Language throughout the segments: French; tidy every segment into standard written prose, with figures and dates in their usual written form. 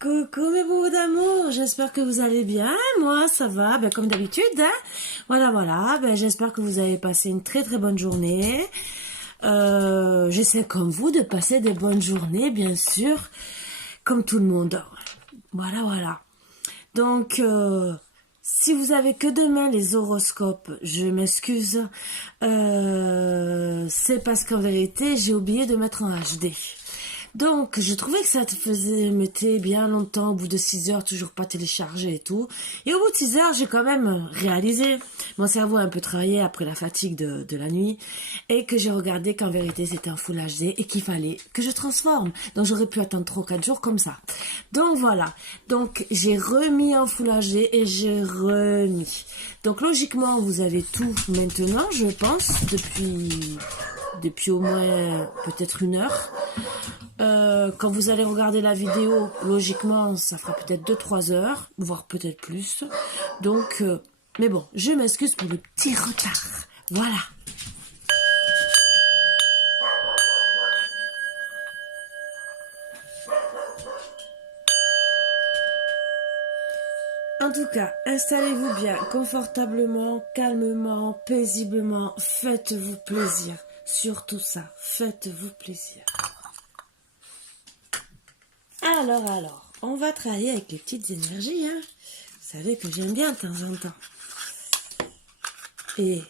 Coucou mes bouts d'amour, j'espère que vous allez bien, moi ça va, comme d'habitude, hein. Voilà, j'espère que vous avez passé une très très bonne journée. J'essaie comme vous de passer des bonnes journées, bien sûr, comme tout le monde. Voilà. Donc, si vous avez que demain les horoscopes, je m'excuse. C'est parce qu'en vérité, j'ai oublié de mettre en HD. Donc, je trouvais que ça mettait bien longtemps, au bout de 6 heures, toujours pas téléchargé et tout. Et au bout de 6 heures, j'ai quand même réalisé. Mon cerveau a un peu travaillé après la fatigue de la nuit. Et que j'ai regardé qu'en vérité, c'était en Full HD et qu'il fallait que je transforme. Donc, j'aurais pu attendre 3 ou 4 jours comme ça. Donc, voilà. Donc, j'ai remis en Full HD et j'ai remis. Donc, logiquement, vous avez tout maintenant, je pense, depuis au moins peut-être 1 heure. Quand vous allez regarder la vidéo, logiquement, ça fera peut-être 2-3 heures, voire peut-être plus. Donc, mais bon, je m'excuse pour le petit retard. Voilà. En tout cas, installez-vous bien, confortablement, calmement, paisiblement. Faites-vous plaisir. Surtout ça, faites-vous plaisir. Alors, on va travailler avec les petites énergies, hein. Vous savez que j'aime bien de temps en temps. Et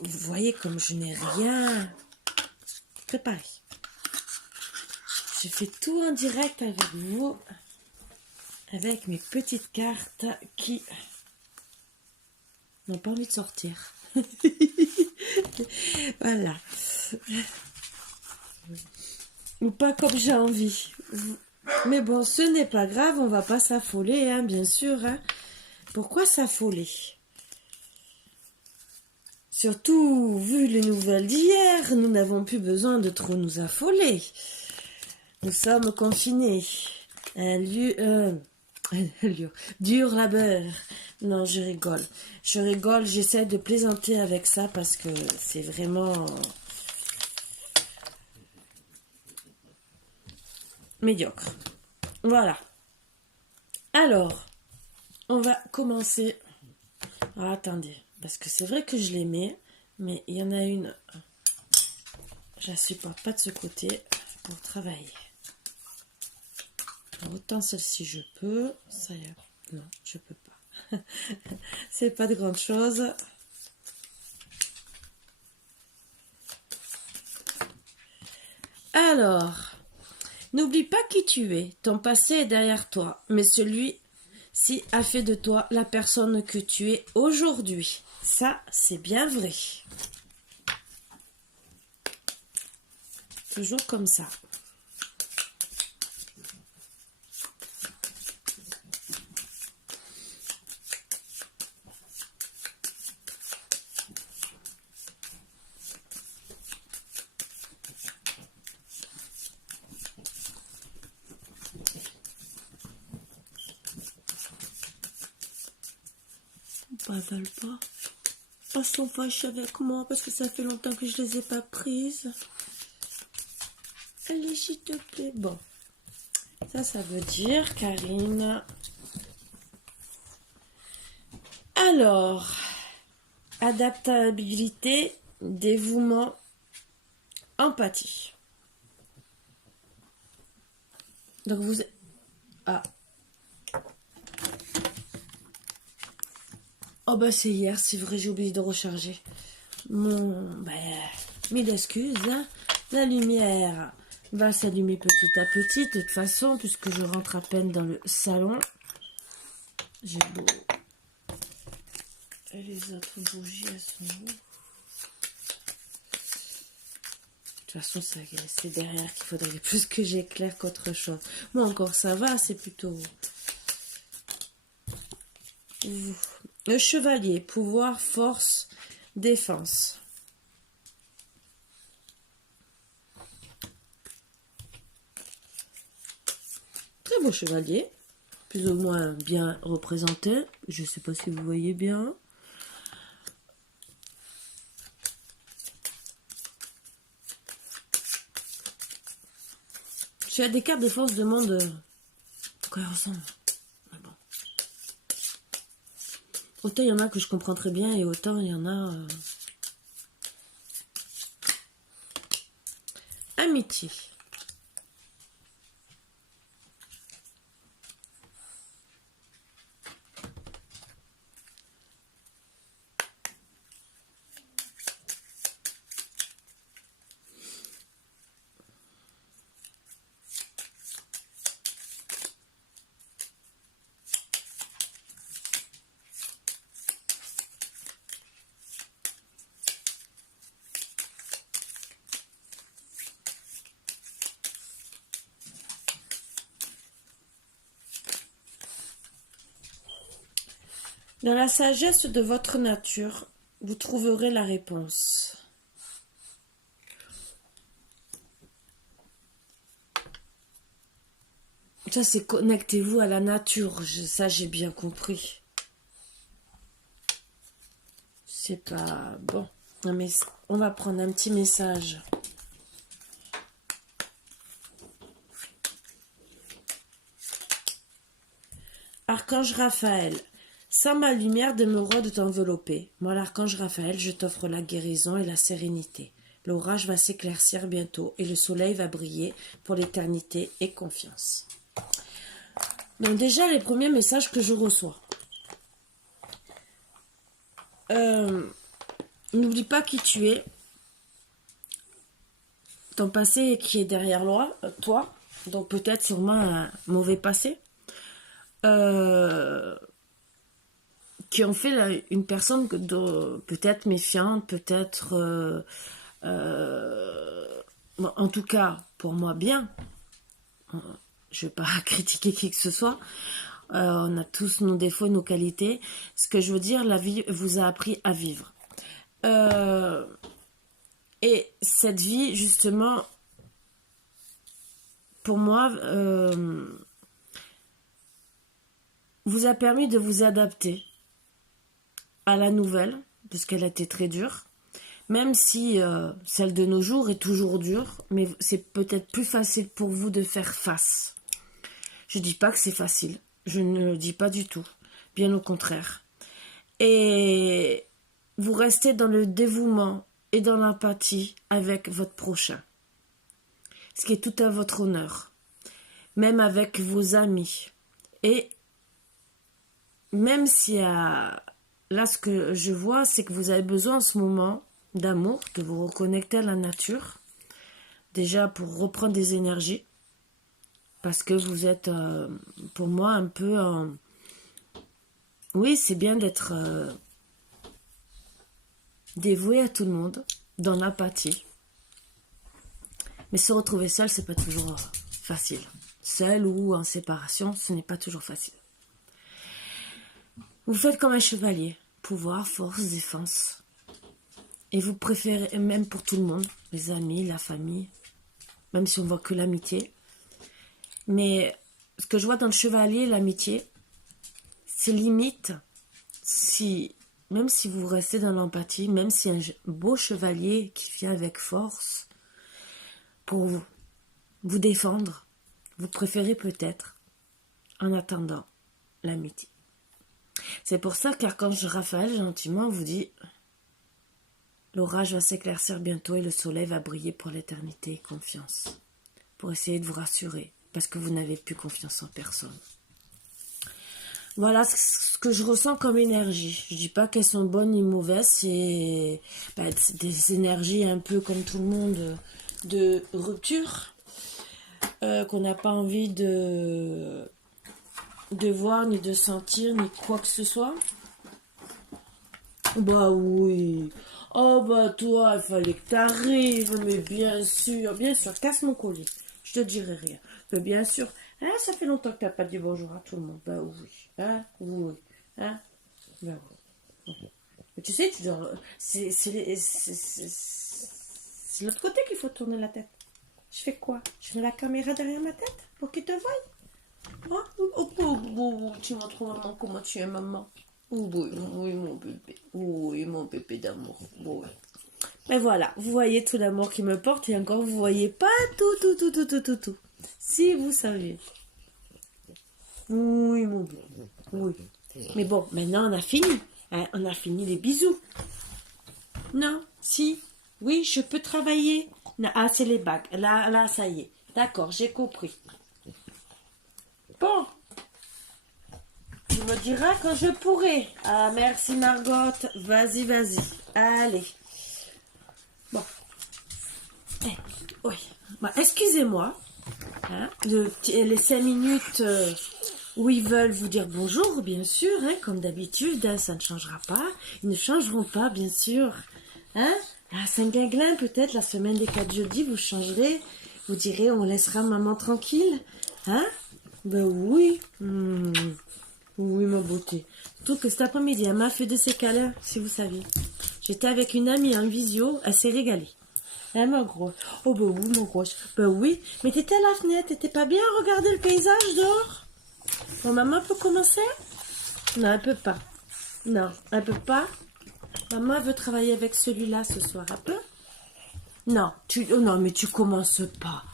vous voyez comme je n'ai rien préparé. Je fais tout en direct avec vous, avec mes petites cartes qui n'ont pas envie de sortir. Voilà. Ou pas comme j'ai envie. Mais bon, ce n'est pas grave, on va pas s'affoler, hein, bien sûr. Hein. Pourquoi s'affoler? Surtout, vu les nouvelles d'hier, nous n'avons plus besoin de trop nous affoler. Nous sommes confinés. Dur labeur. Non, je rigole. J'essaie de plaisanter avec ça parce que c'est vraiment médiocre. Voilà. Alors, on va commencer. Ah, attendez, parce que c'est vrai que je les mets, mais il y en a une, je la supporte pas de ce côté pour travailler. Alors, autant celle-ci je peux, ça y est, non, je peux pas. C'est pas de grande chose. Alors, n'oublie pas qui tu es. Ton passé est derrière toi, mais celui-ci a fait de toi la personne que tu es aujourd'hui. Ça, c'est bien vrai. Toujours comme ça. Elles veulent pas. Elles sont fâchées avec moi parce que ça fait longtemps que je les ai pas prises. Allez, s'il te plaît. Bon. Ça veut dire, Karine. Alors, adaptabilité, dévouement, empathie. Donc vous... Ah. Oh bah c'est hier, c'est vrai, j'ai oublié de recharger. Mille excuses, hein. La lumière va s'allumer petit à petit, de toute façon, puisque je rentre à peine dans le salon. J'ai beau... Et les autres bougies, elles sont où? De toute façon, c'est derrière qu'il faudrait plus que j'éclaire qu'autre chose. Moi encore, ça va, c'est plutôt... Le chevalier, pouvoir, force, défense. Très beau chevalier, plus ou moins bien représenté. Je ne sais pas si vous voyez bien. Il y a des cartes de force demandent quoi elle ressemble. Mais bon. Autant il y en a que je comprends très bien et autant il y en a... Amitié. Dans la sagesse de votre nature, vous trouverez la réponse. Ça, c'est connectez-vous à la nature. Ça, j'ai bien compris. C'est pas bon. Non, mais on va prendre un petit message. Archange Raphaël. Sans ma lumière d'émeraude t'envelopper. Moi, l'archange Raphaël, je t'offre la guérison et la sérénité. L'orage va s'éclaircir bientôt et le soleil va briller pour l'éternité et confiance. Donc déjà, les premiers messages que je reçois. N'oublie pas qui tu es. Ton passé qui est derrière toi. Donc peut-être sûrement un mauvais passé. Qui ont fait une personne peut-être méfiante, peut-être... en tout cas, pour moi, bien. Je ne vais pas critiquer qui que ce soit. On a tous nos défauts, nos qualités. Ce que je veux dire, la vie vous a appris à vivre. Et cette vie, justement, pour moi, vous a permis de vous adapter à la nouvelle, parce qu'elle a été très dure, même si celle de nos jours est toujours dure, mais c'est peut-être plus facile pour vous de faire face. Je ne dis pas que c'est facile, je ne le dis pas du tout, bien au contraire. Et vous restez dans le dévouement et dans l'empathie avec votre prochain, ce qui est tout à votre honneur, même avec vos amis. Et même si là, ce que je vois, c'est que vous avez besoin en ce moment d'amour, de vous reconnecter à la nature, déjà pour reprendre des énergies, parce que vous êtes, pour moi, un peu... oui, c'est bien d'être dévoué à tout le monde, dans l'apathie. Mais se retrouver seul, c'est pas toujours facile. Seul ou en séparation, ce n'est pas toujours facile. Vous faites comme un chevalier. Pouvoir, force, défense. Et vous préférez, même pour tout le monde, les amis, la famille, même si on voit que l'amitié. Mais ce que je vois dans le chevalier, l'amitié, c'est limite, même si vous restez dans l'empathie, même si un beau chevalier qui vient avec force pour vous défendre, vous préférez peut-être, en attendant, l'amitié. C'est pour ça qu'Archange Raphaël, gentiment, vous dit « L'orage va s'éclaircir bientôt et le soleil va briller pour l'éternité et confiance. » Pour essayer de vous rassurer, parce que vous n'avez plus confiance en personne. Voilà ce que je ressens comme énergie. Je ne dis pas qu'elles sont bonnes ni mauvaises, c'est des énergies un peu comme tout le monde de rupture, qu'on n'a pas envie de voir, ni de sentir, ni quoi que ce soit. Bah oui. Oh bah toi, il fallait que t'arrives, mais bien sûr, casse mon collier. Je te dirai rien. Mais bien sûr, hein, ça fait longtemps que t'as pas dit bonjour à tout le monde. Bah oui, hein, oui, hein, bah oui. Mais tu sais, c'est l'autre côté qu'il faut tourner la tête. Je fais quoi? Je mets la caméra derrière ma tête pour qu'il te voie. Oh, tu montres maman comment tu es, maman. Oui, mon bébé. Oui, mon bébé d'amour. Oui. Mais voilà, vous voyez tout l'amour qui me porte et encore vous voyez pas tout. Si vous saviez. Oui, mon bon. Oui. Mais bon, maintenant on a fini. Hein, on a fini les bisous. Non, si. Oui, je peux travailler. Non, ah, c'est les bagues. Là, ça y est. D'accord, j'ai compris. Bon. Tu me diras quand je pourrai. Ah, merci Margot. Vas-y, vas-y. Allez. Bon. Eh, oui. Bah, excusez-moi. Hein, les 5 minutes où ils veulent vous dire bonjour, bien sûr, hein, comme d'habitude, hein, ça ne changera pas. Ils ne changeront pas, bien sûr. Hein? À Saint-Guinglin, peut-être, la semaine des 4 jeudis, vous changerez. Vous direz, on laissera maman tranquille. Hein? Ben oui. Oui, ma beauté. Surtout que cet après-midi, elle m'a fait de ses câlins, si vous saviez. J'étais avec une amie en visio, elle s'est régalée. Hein, mon gros? Oh, ben oui, mon gros. Ben oui. Mais t'étais à la fenêtre, t'étais pas bien à regarder le paysage dehors? Bon, maman peut commencer? Non, elle peut pas. Non, elle peut pas. Maman veut travailler avec celui-là ce soir, un peu? Non, non, mais tu commences pas.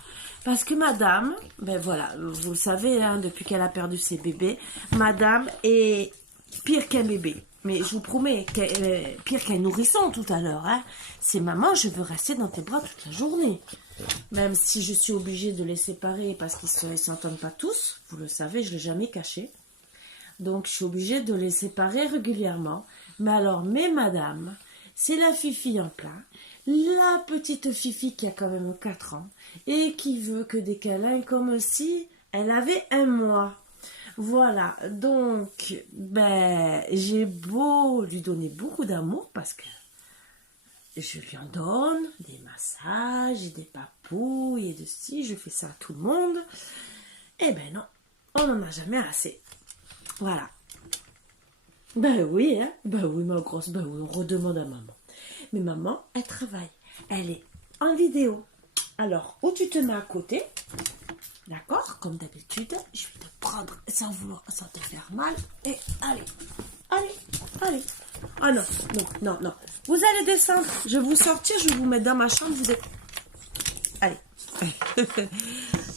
Parce que madame, ben voilà, vous le savez, hein, depuis qu'elle a perdu ses bébés, madame est pire qu'un bébé. Mais je vous promets, pire qu'un nourrisson tout à l'heure. Hein. C'est maman, je veux rester dans tes bras toute la journée. Même si je suis obligée de les séparer parce qu'ils ne s'entendent pas tous, vous le savez, je ne l'ai jamais caché. Donc, je suis obligée de les séparer régulièrement. Mais alors, madame, c'est la fifi en plein. La petite fifi qui a quand même 4 ans et qui veut que des câlins comme si elle avait 1 mois. Voilà, donc, ben, j'ai beau lui donner beaucoup d'amour parce que je lui en donne des massages et des papouilles et de ci, je fais ça à tout le monde. Eh ben non, on n'en a jamais assez. Voilà. Ben oui, hein. Ben oui, ma grosse, ben oui, on redemande à maman. Mais maman, elle travaille. Elle est en vidéo. Alors, où tu te mets à côté, d'accord, comme d'habitude, je vais te prendre sans te faire mal. Et allez. Ah non, non. Vous allez descendre. Je vais vous sortir, je vais vous mettre dans ma chambre. Vous êtes... Allez.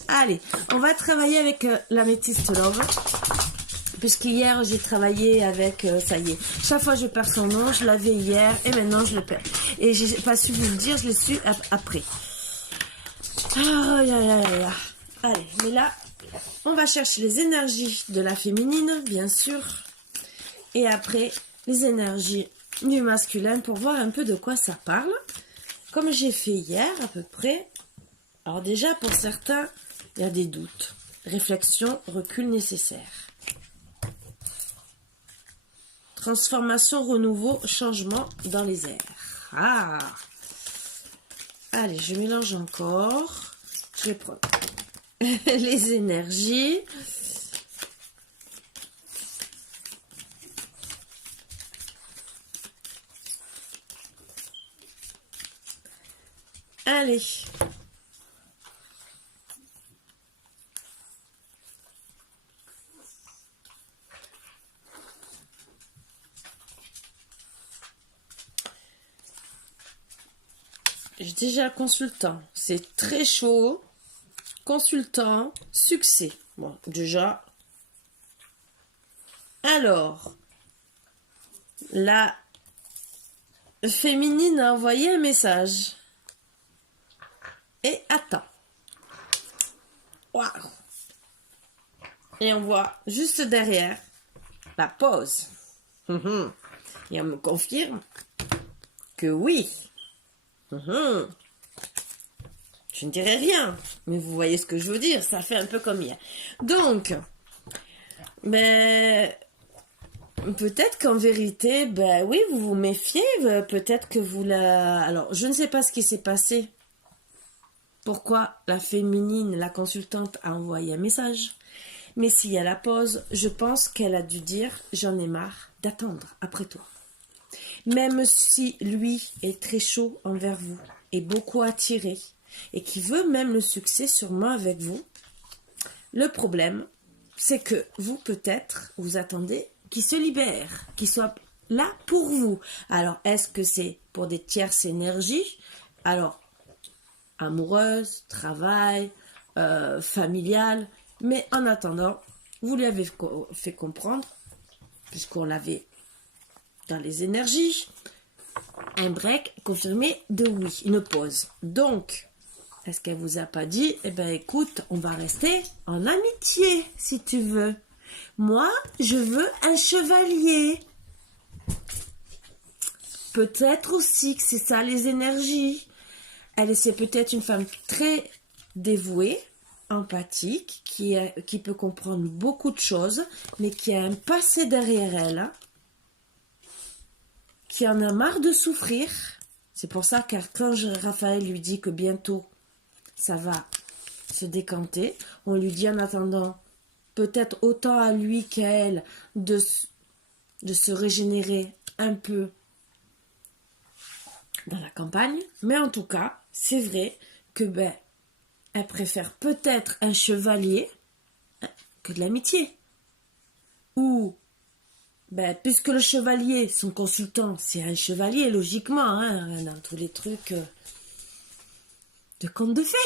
Allez, on va travailler avec l'améthyste love. Puisqu'hier, j'ai travaillé avec, ça y est, chaque fois je perds son nom, je l'avais hier et maintenant je le perds. Et j'ai pas su vous le dire, je l'ai su après. Aïe. Allez, mais là, on va chercher les énergies de la féminine, bien sûr. Et après, les énergies du masculin pour voir un peu de quoi ça parle. Comme j'ai fait hier, à peu près. Alors déjà, pour certains, il y a des doutes. Réflexion, recul nécessaire. Transformation, renouveau, changement dans les airs. Ah! Allez, je mélange encore. Je vais prendre les énergies. Allez. J'ai déjà consultant. C'est très chaud. Consultant. Succès. Bon, déjà. Alors. La féminine a envoyé un message. Et attends. Waouh. Et on voit juste derrière la pause. Et on me confirme que oui. Je ne dirai rien, mais vous voyez ce que je veux dire, ça fait un peu comme hier. Donc, ben, peut-être qu'en vérité, ben oui, vous vous méfiez, peut-être que vous la... Alors, je ne sais pas ce qui s'est passé. Pourquoi la féminine, la consultante, a envoyé un message. Mais s'il y a la pause, je pense qu'elle a dû dire « J'en ai marre d'attendre après toi ». Même si lui est très chaud envers vous, est beaucoup attiré, et qui veut même le succès sûrement avec vous, le problème, c'est que vous, peut-être, vous attendez qu'il se libère, qu'il soit là pour vous. Alors, est-ce que c'est pour des tierces énergies? Alors, amoureuse, travail, familiale, mais en attendant, Vous lui avez fait comprendre, puisqu'on l'avait dans les énergies, un break confirmé de oui, une pause. Donc, est-ce qu'elle vous a pas dit, eh ben écoute, on va rester en amitié, si tu veux. Moi, je veux un chevalier. Peut-être aussi que c'est ça les énergies. C'est peut-être une femme très dévouée, empathique, qui peut comprendre beaucoup de choses, mais qui a un passé derrière elle, hein, qui en a marre de souffrir. C'est pour ça que quand Raphaël lui dit que bientôt ça va se décanter, on lui dit en attendant, peut-être autant à lui qu'à elle, de se régénérer un peu dans la campagne. Mais en tout cas, c'est vrai que elle préfère peut-être un chevalier que de l'amitié. Ou, puisque le chevalier, son consultant, c'est un chevalier, logiquement, hein, dans tous les trucs de contes de fées.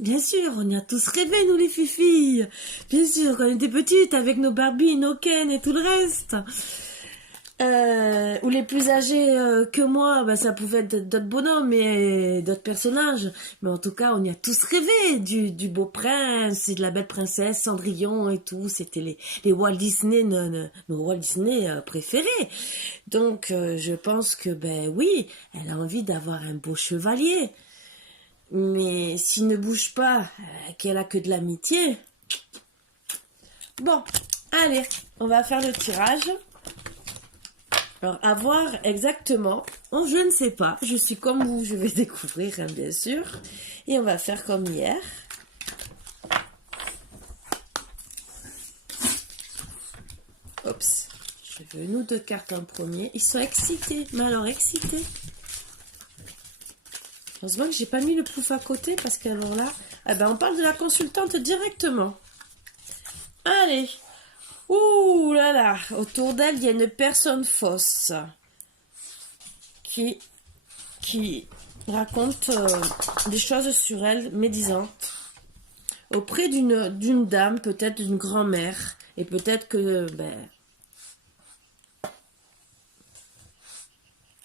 Bien sûr, on y a tous rêvé, nous les filles. Bien sûr, quand on était petites, avec nos Barbie, nos Ken et tout le reste. Ou les plus âgés que moi, ça pouvait être d'autres bonhommes et d'autres personnages. Mais en tout cas, on y a tous rêvé du beau prince et de la belle princesse, Cendrillon et tout. C'était les Walt Disney, nos Walt Disney préférés. Donc, je pense que, oui, elle a envie d'avoir un beau chevalier. Mais s'il ne bouge pas, qu'elle a que de l'amitié. Bon, allez, on va faire le tirage. Alors, à voir exactement, je ne sais pas, je suis comme vous, je vais découvrir, hein, bien sûr. Et on va faire comme hier. Oups, je veux nous 2 cartes en premier. Ils sont excités, mais alors excités. Heureusement que j'ai pas mis le pouf à côté, parce qu'alors là, on parle de la consultante directement. Allez. Ouh là là, autour d'elle, il y a une personne fausse qui raconte des choses sur elle médisantes auprès d'une dame, peut-être d'une grand-mère, et peut-être que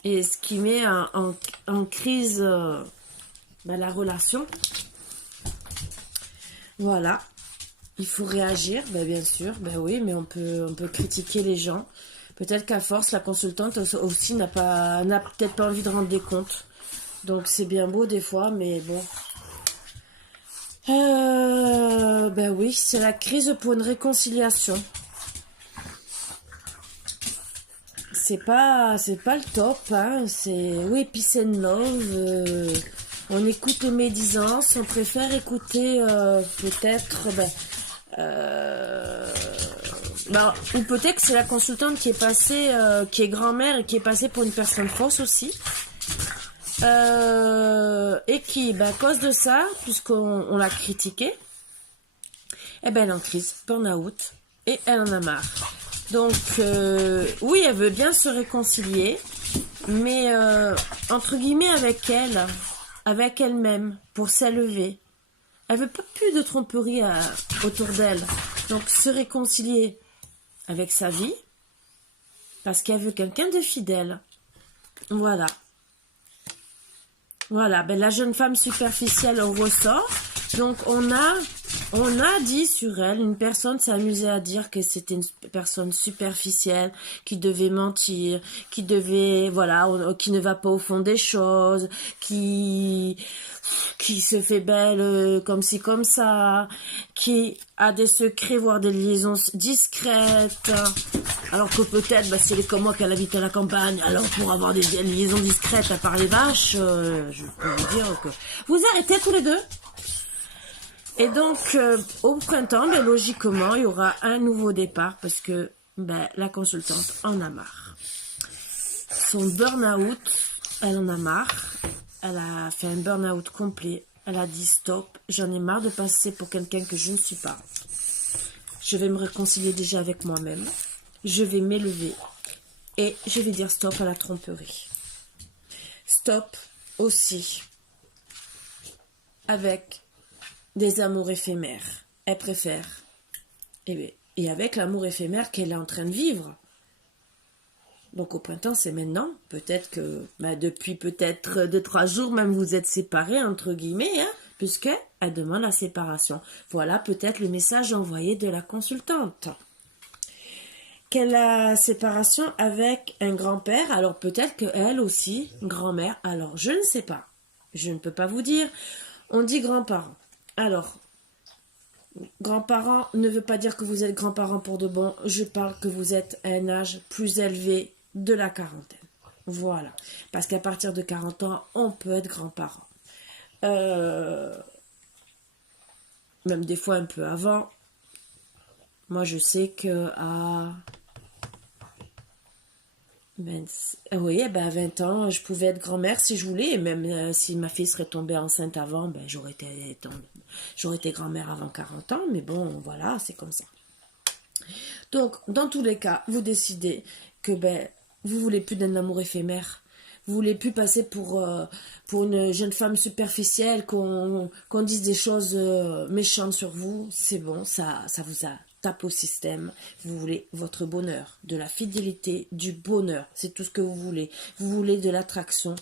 et ce qui met en crise la relation. Voilà. Il faut réagir, bien sûr, oui, mais on peut critiquer les gens. Peut-être qu'à force, la consultante aussi n'a peut-être pas envie de rendre des comptes. Donc c'est bien beau des fois, mais bon. Oui, c'est la crise pour une réconciliation. C'est pas le top, hein. C'est, oui, peace and love. On écoute les médisances, on préfère écouter peut-être... ou peut-être que c'est la consultante qui est passée, qui est grand-mère et qui est passée pour une personne fausse aussi. Et qui, à cause de ça, puisqu'on l'a critiquée, elle est en crise, burn-out, et elle en a marre. Donc, oui, elle veut bien se réconcilier, mais entre guillemets avec elle-même, pour s'élever. Elle veut pas plus de tromperie autour d'elle. Donc, se réconcilier avec sa vie, parce qu'elle veut quelqu'un de fidèle. Voilà. Voilà, la jeune femme superficielle en ressort. Donc, on a dit sur elle, une personne s'est amusée à dire que c'était une personne superficielle, qui devait mentir, qui ne va pas au fond des choses, qui se fait belle comme ci, comme ça, qui a des secrets, voire des liaisons discrètes, alors que peut-être, si elle est comme moi, qu'elle habite à la campagne, alors pour avoir des liaisons discrètes à part les vaches, je peux vous dire que... Vous arrêtez tous les deux. Et donc, au printemps, logiquement, il y aura un nouveau départ, parce que la consultante en a marre. Son burn-out, elle en a marre. Elle a fait un burn-out complet. Elle a dit stop, j'en ai marre de passer pour quelqu'un que je ne suis pas. Je vais me réconcilier déjà avec moi-même. Je vais m'élever. Et je vais dire stop à la tromperie. Stop aussi avec des amours éphémères. Elle préfère et avec l'amour éphémère qu'elle est en train de vivre. Donc au printemps, c'est maintenant. Peut-être que depuis peut-être 2-3 jours, même vous êtes séparés, entre guillemets, hein, puisqu'elle demande la séparation. Voilà peut-être le message envoyé de la consultante. Qu'elle a la séparation avec un grand-père, alors peut-être qu'elle aussi, grand-mère, alors je ne sais pas. Je ne peux pas vous dire. On dit grands-parents. Alors, grands-parents ne veut pas dire que vous êtes grands-parents pour de bon. Je parle que vous êtes à un âge plus élevé de la quarantaine. Voilà. Parce qu'à partir de 40 ans, on peut être grands-parents. Même des fois un peu avant. Moi, je sais que à... oui, à 20 ans, je pouvais être grand-mère si je voulais. Et même si ma fille serait tombée enceinte avant, j'aurais été grand-mère avant 40 ans. Mais bon, voilà, c'est comme ça. Donc, dans tous les cas, vous décidez que vous voulez plus d'un amour éphémère. Vous voulez plus passer pour une jeune femme superficielle, qu'on dise des choses méchantes sur vous. C'est bon, ça vous a tapé au système. Vous voulez votre bonheur, de la fidélité, du bonheur. C'est tout ce que vous voulez. Vous voulez de l'attraction.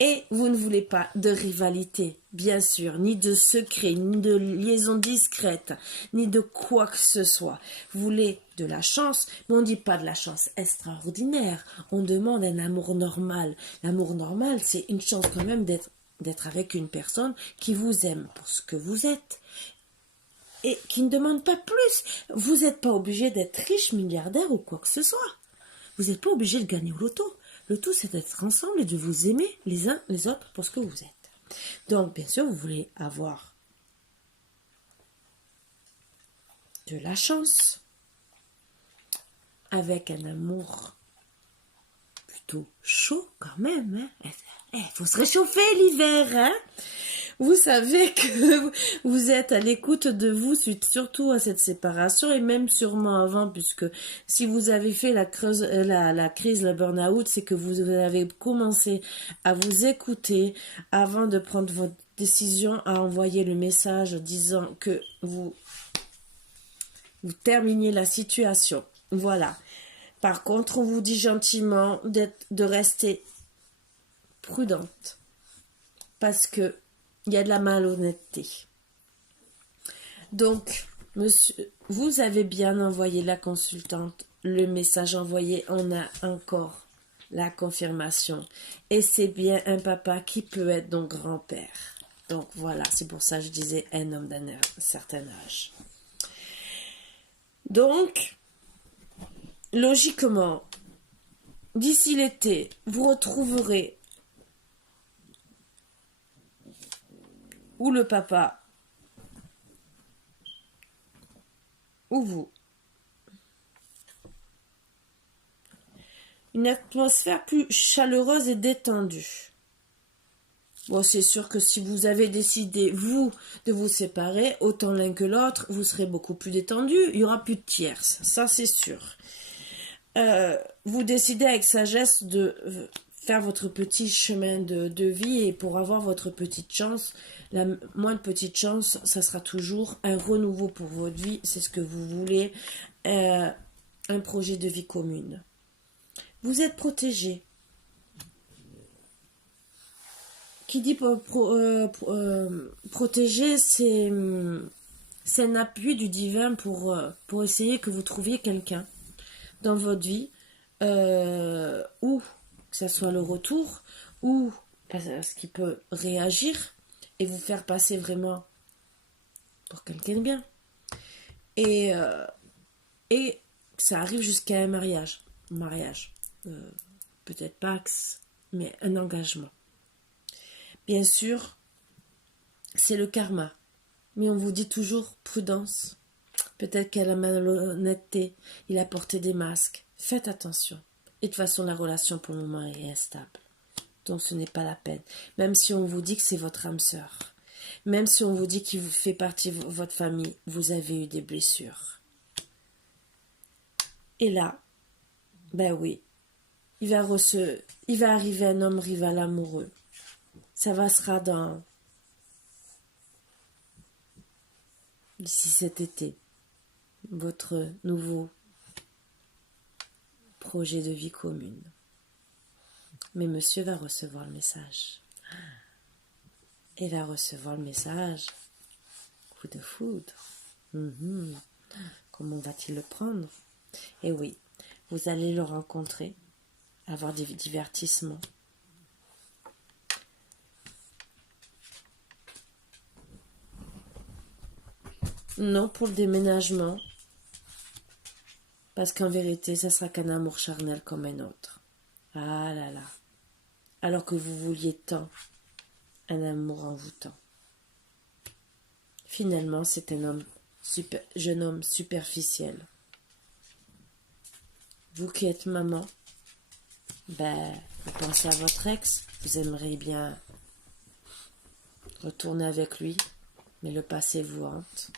Et vous ne voulez pas de rivalité, bien sûr, ni de secret, ni de liaison discrète, ni de quoi que ce soit. Vous voulez de la chance, mais on ne dit pas de la chance extraordinaire. On demande un amour normal. L'amour normal, c'est une chance quand même d'être avec une personne qui vous aime pour ce que vous êtes. Et qui ne demande pas plus. Vous n'êtes pas obligé d'être riche, milliardaire ou quoi que ce soit. Vous n'êtes pas obligé de gagner au loto. Le tout, c'est d'être ensemble et de vous aimer les uns les autres pour ce que vous êtes. Donc, bien sûr, vous voulez avoir de la chance avec un amour plutôt chaud quand même. Il faut se réchauffer l'hiver. Hein. Vous savez que vous êtes à l'écoute de vous, surtout à cette séparation, et même sûrement avant, puisque si vous avez fait la crise, le burn-out, c'est que vous avez commencé à vous écouter avant de prendre votre décision, à envoyer le message disant que vous terminiez la situation. Voilà. Par contre, on vous dit gentiment de rester prudente, parce que il y a de la malhonnêteté. Donc, monsieur, vous avez bien envoyé la consultante, le message envoyé, on a encore la confirmation. Et c'est bien un papa qui peut être donc grand-père. Donc voilà, c'est pour ça que je disais un homme d'un certain âge. Donc, logiquement, d'ici l'été, vous retrouverez ou le papa, ou vous. Une atmosphère plus chaleureuse et détendue. Bon, c'est sûr que si vous avez décidé, vous, de vous séparer, autant l'un que l'autre, vous serez beaucoup plus détendu. Il n'y aura plus de tierces, ça c'est sûr. Vous décidez avec sagesse de faire votre petit chemin de vie, et pour avoir votre petite chance, la moindre petite chance, ça sera toujours un renouveau pour votre vie, c'est ce que vous voulez, un projet de vie commune. Vous êtes protégé. Qui dit protégé, c'est un appui du divin pour essayer que vous trouviez quelqu'un dans votre vie, ou que ce soit le retour, ou ce qui peut réagir et vous faire passer vraiment pour quelqu'un de bien. Et ça arrive jusqu'à un mariage. Peut-être pas, mais un engagement. Bien sûr, c'est le karma. Mais on vous dit toujours prudence. Peut-être qu'elle a malhonnêteté, il a porté des masques. Faites attention. Et de toute façon, la relation pour le moment est instable. Donc ce n'est pas la peine. Même si on vous dit que c'est votre âme sœur. Même si on vous dit qu'il fait partie de votre famille, vous avez eu des blessures. Et là, oui, il va arriver un homme rival amoureux. Ça sera d'ici cet été. votre nouveau projet de vie commune. Mais monsieur va recevoir le message. Et va recevoir le message. Coup de foudre. Comment va-t-il le prendre? Et oui, vous allez le rencontrer, avoir des divertissements. Non pour le déménagement, parce qu'en vérité, ça sera qu'un amour charnel comme un autre. Ah là là. Alors que vous vouliez tant un amour envoûtant. Finalement, c'est un jeune homme superficiel. Vous qui êtes maman, vous pensez à votre ex, vous aimeriez bien retourner avec lui, mais le passé vous hante.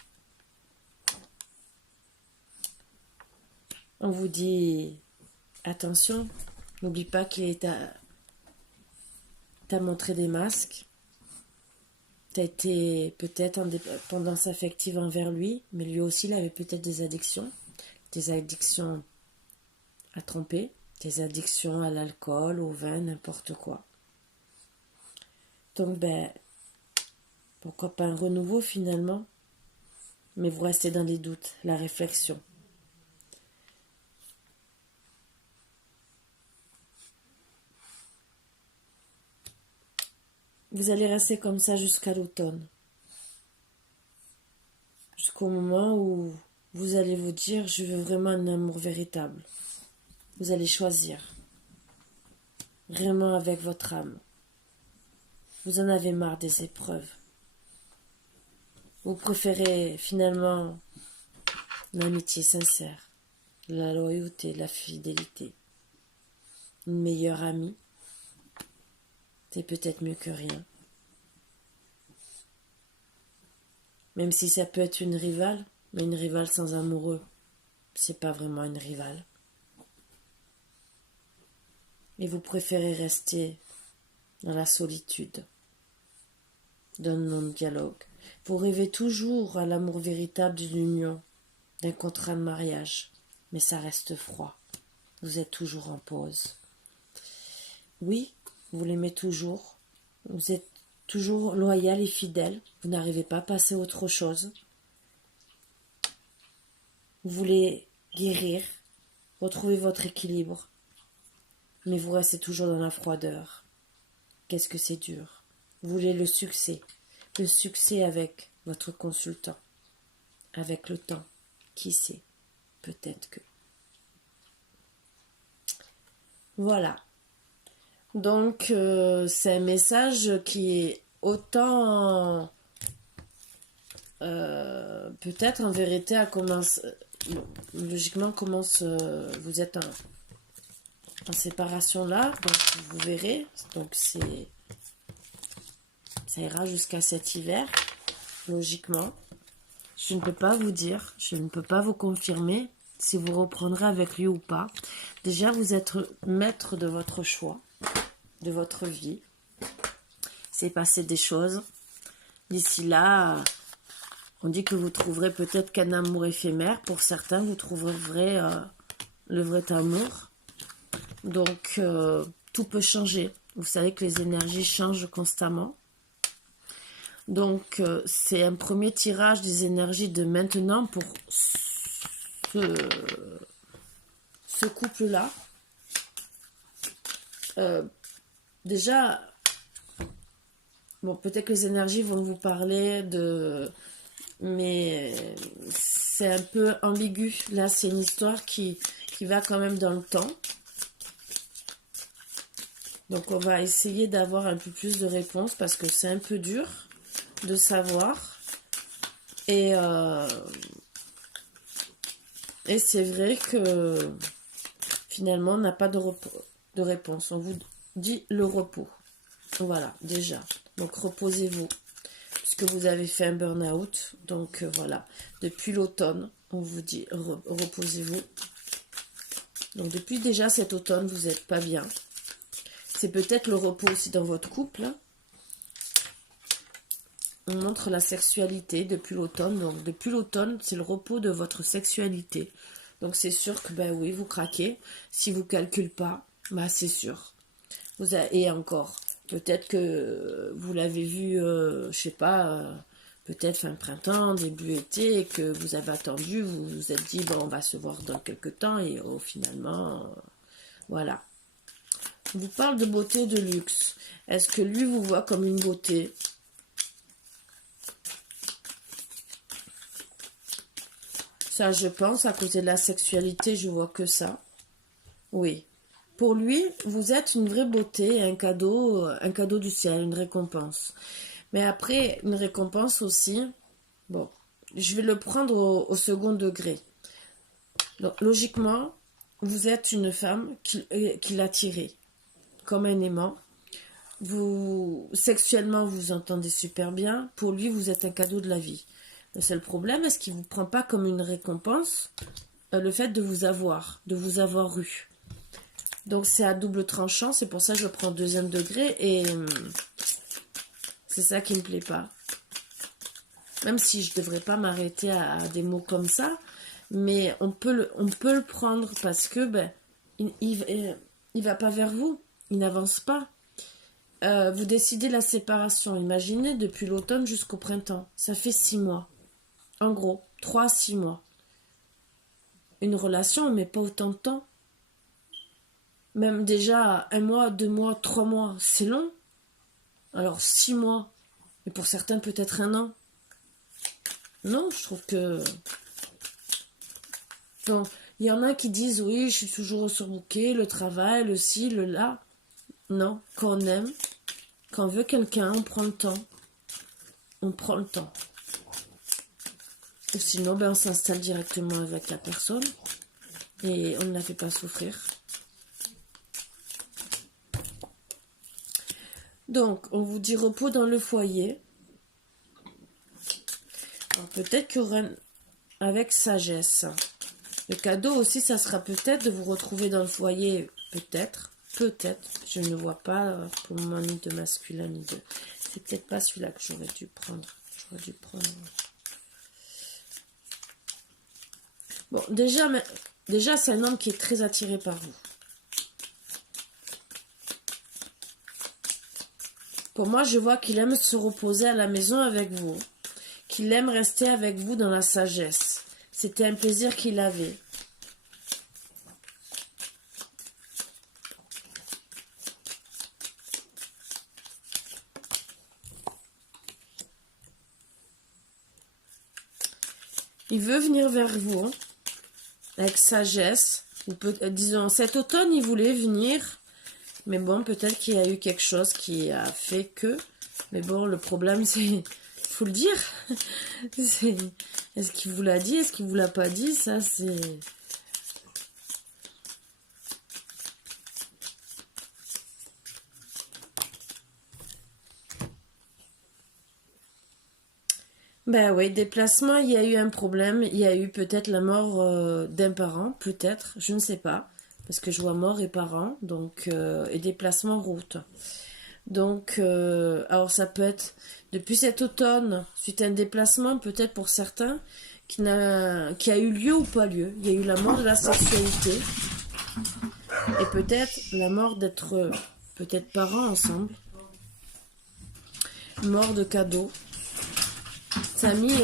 On vous dit, attention, n'oublie pas qu'il t'a montré des masques. T'as été peut-être en dépendance affective envers lui, mais lui aussi, il avait peut-être des addictions à tromper, des addictions à l'alcool, au vin, n'importe quoi. Donc, pourquoi pas un renouveau finalement? Mais vous restez dans les doutes, la réflexion. Vous allez rester comme ça jusqu'à l'automne. Jusqu'au moment où vous allez vous dire, je veux vraiment un amour véritable. Vous allez choisir. Vraiment avec votre âme. Vous en avez marre des épreuves. Vous préférez finalement l'amitié sincère, la loyauté, la fidélité. Une meilleure amie. C'est peut-être mieux que rien. Même si ça peut être une rivale, mais une rivale sans amoureux, c'est pas vraiment une rivale. Et vous préférez rester dans la solitude, dans le non-dialogue. Vous rêvez toujours à l'amour véritable d'une union, d'un contrat de mariage, mais ça reste froid. Vous êtes toujours en pause. Oui, vous l'aimez toujours, vous êtes toujours loyal et fidèle, vous n'arrivez pas à passer à autre chose. Vous voulez guérir, retrouver votre équilibre, mais vous restez toujours dans la froideur. Qu'est-ce que c'est dur. Vous voulez le succès avec votre consultant, avec le temps, qui sait, peut-être que. Voilà. Donc, c'est un message qui est autant, peut-être en vérité, logiquement, vous êtes en séparation là, donc vous verrez, donc ça ira jusqu'à cet hiver, logiquement. Je ne peux pas vous dire, je ne peux pas vous confirmer si vous reprendrez avec lui ou pas. Déjà, vous êtes maître de votre choix, de votre vie. C'est passé des choses. D'ici là, on dit que vous trouverez peut-être qu'un amour éphémère. Pour certains, vous trouverez le vrai amour. Donc, tout peut changer. Vous savez que les énergies changent constamment. Donc, c'est un premier tirage des énergies de maintenant pour ce couple-là. Déjà, bon, peut-être que les énergies vont vous parler mais c'est un peu ambigu. Là, c'est une histoire qui va quand même dans le temps. Donc, on va essayer d'avoir un peu plus de réponses parce que c'est un peu dur de savoir. Et c'est vrai que finalement, on n'a pas de réponse. On vous dit le repos. Voilà, déjà. Donc, reposez-vous. Puisque vous avez fait un burn-out. Donc, voilà. Depuis l'automne, on vous dit reposez-vous. Donc, depuis déjà cet automne, vous n'êtes pas bien. C'est peut-être le repos aussi dans votre couple. on montre la sexualité depuis l'automne. Donc depuis l'automne, c'est le repos de votre sexualité. Donc c'est sûr que ben oui, vous craquez. Si vous calculez pas, bah c'est sûr. Et encore, peut-être que vous l'avez vu, je sais pas, peut-être fin printemps, début été, et que vous avez attendu, vous vous êtes dit bon, on va se voir dans quelques temps, et finalement, voilà. On vous parle de beauté, de luxe. Est-ce que lui vous voit comme une beauté? Ça, je pense, à côté de la sexualité, je vois que ça. Oui. Pour lui, vous êtes une vraie beauté, un cadeau du ciel, une récompense. Mais après, une récompense aussi, bon, je vais le prendre au second degré. Donc, logiquement, vous êtes une femme qui l'a tiré, comme un aimant. Sexuellement, vous entendez super bien. Pour lui, vous êtes un cadeau de la vie. Le seul problème, est-ce qu'il ne vous prend pas comme une récompense le fait de vous avoir eu. Donc c'est à double tranchant, c'est pour ça que je le prends au deuxième degré et c'est ça qui me plaît pas. Même si je devrais pas m'arrêter à des mots comme ça, mais on peut le prendre parce que il va pas vers vous, il n'avance pas. Vous décidez la séparation, imaginez depuis l'automne jusqu'au printemps, ça fait 6 mois. En gros, 3 à 6 mois. Une relation, on met pas autant de temps. Même déjà 1 mois, 2 mois, 3 mois, c'est long. Alors 6 mois, et pour certains peut-être 1 an. Non, je trouve que... Bon, il y en a qui disent, oui, je suis toujours surbookée, le travail, le ci, le là. Non, quand on aime, quand on veut quelqu'un, on prend le temps. On prend le temps. Ou sinon, on s'installe directement avec la personne et on ne la fait pas souffrir. Donc, on vous dit repos dans le foyer. Peut-être qu'il y aura avec sagesse. Le cadeau aussi, ça sera peut-être de vous retrouver dans le foyer. Peut-être. Je ne vois pas pour le moment ni de masculin ni de... C'est peut-être pas celui-là que j'aurais dû prendre. Bon, déjà c'est un homme qui est très attiré par vous. Pour moi, je vois qu'il aime se reposer à la maison avec vous. Qu'il aime rester avec vous dans la sagesse. C'était un plaisir qu'il avait. Il veut venir vers vous avec sagesse. Ou disons, cet automne, il voulait venir. Mais bon, peut-être qu'il y a eu quelque chose qui a fait que... Mais bon, le problème, c'est... Il faut le dire. Est-ce qu'il vous l'a dit? Est-ce qu'il vous l'a pas dit? Ça, c'est... Ben oui, déplacement, il y a eu un problème. Il y a eu peut-être la mort d'un parent, peut-être, je ne sais pas. Parce que je vois mort et parent, donc, et déplacement route. Donc, alors ça peut être depuis cet automne, suite à un déplacement, peut-être pour certains, qui a eu lieu ou pas lieu. Il y a eu la mort de la sexualité. Et peut-être la mort d'être peut-être parents ensemble. Mort de cadeaux. Ça a mis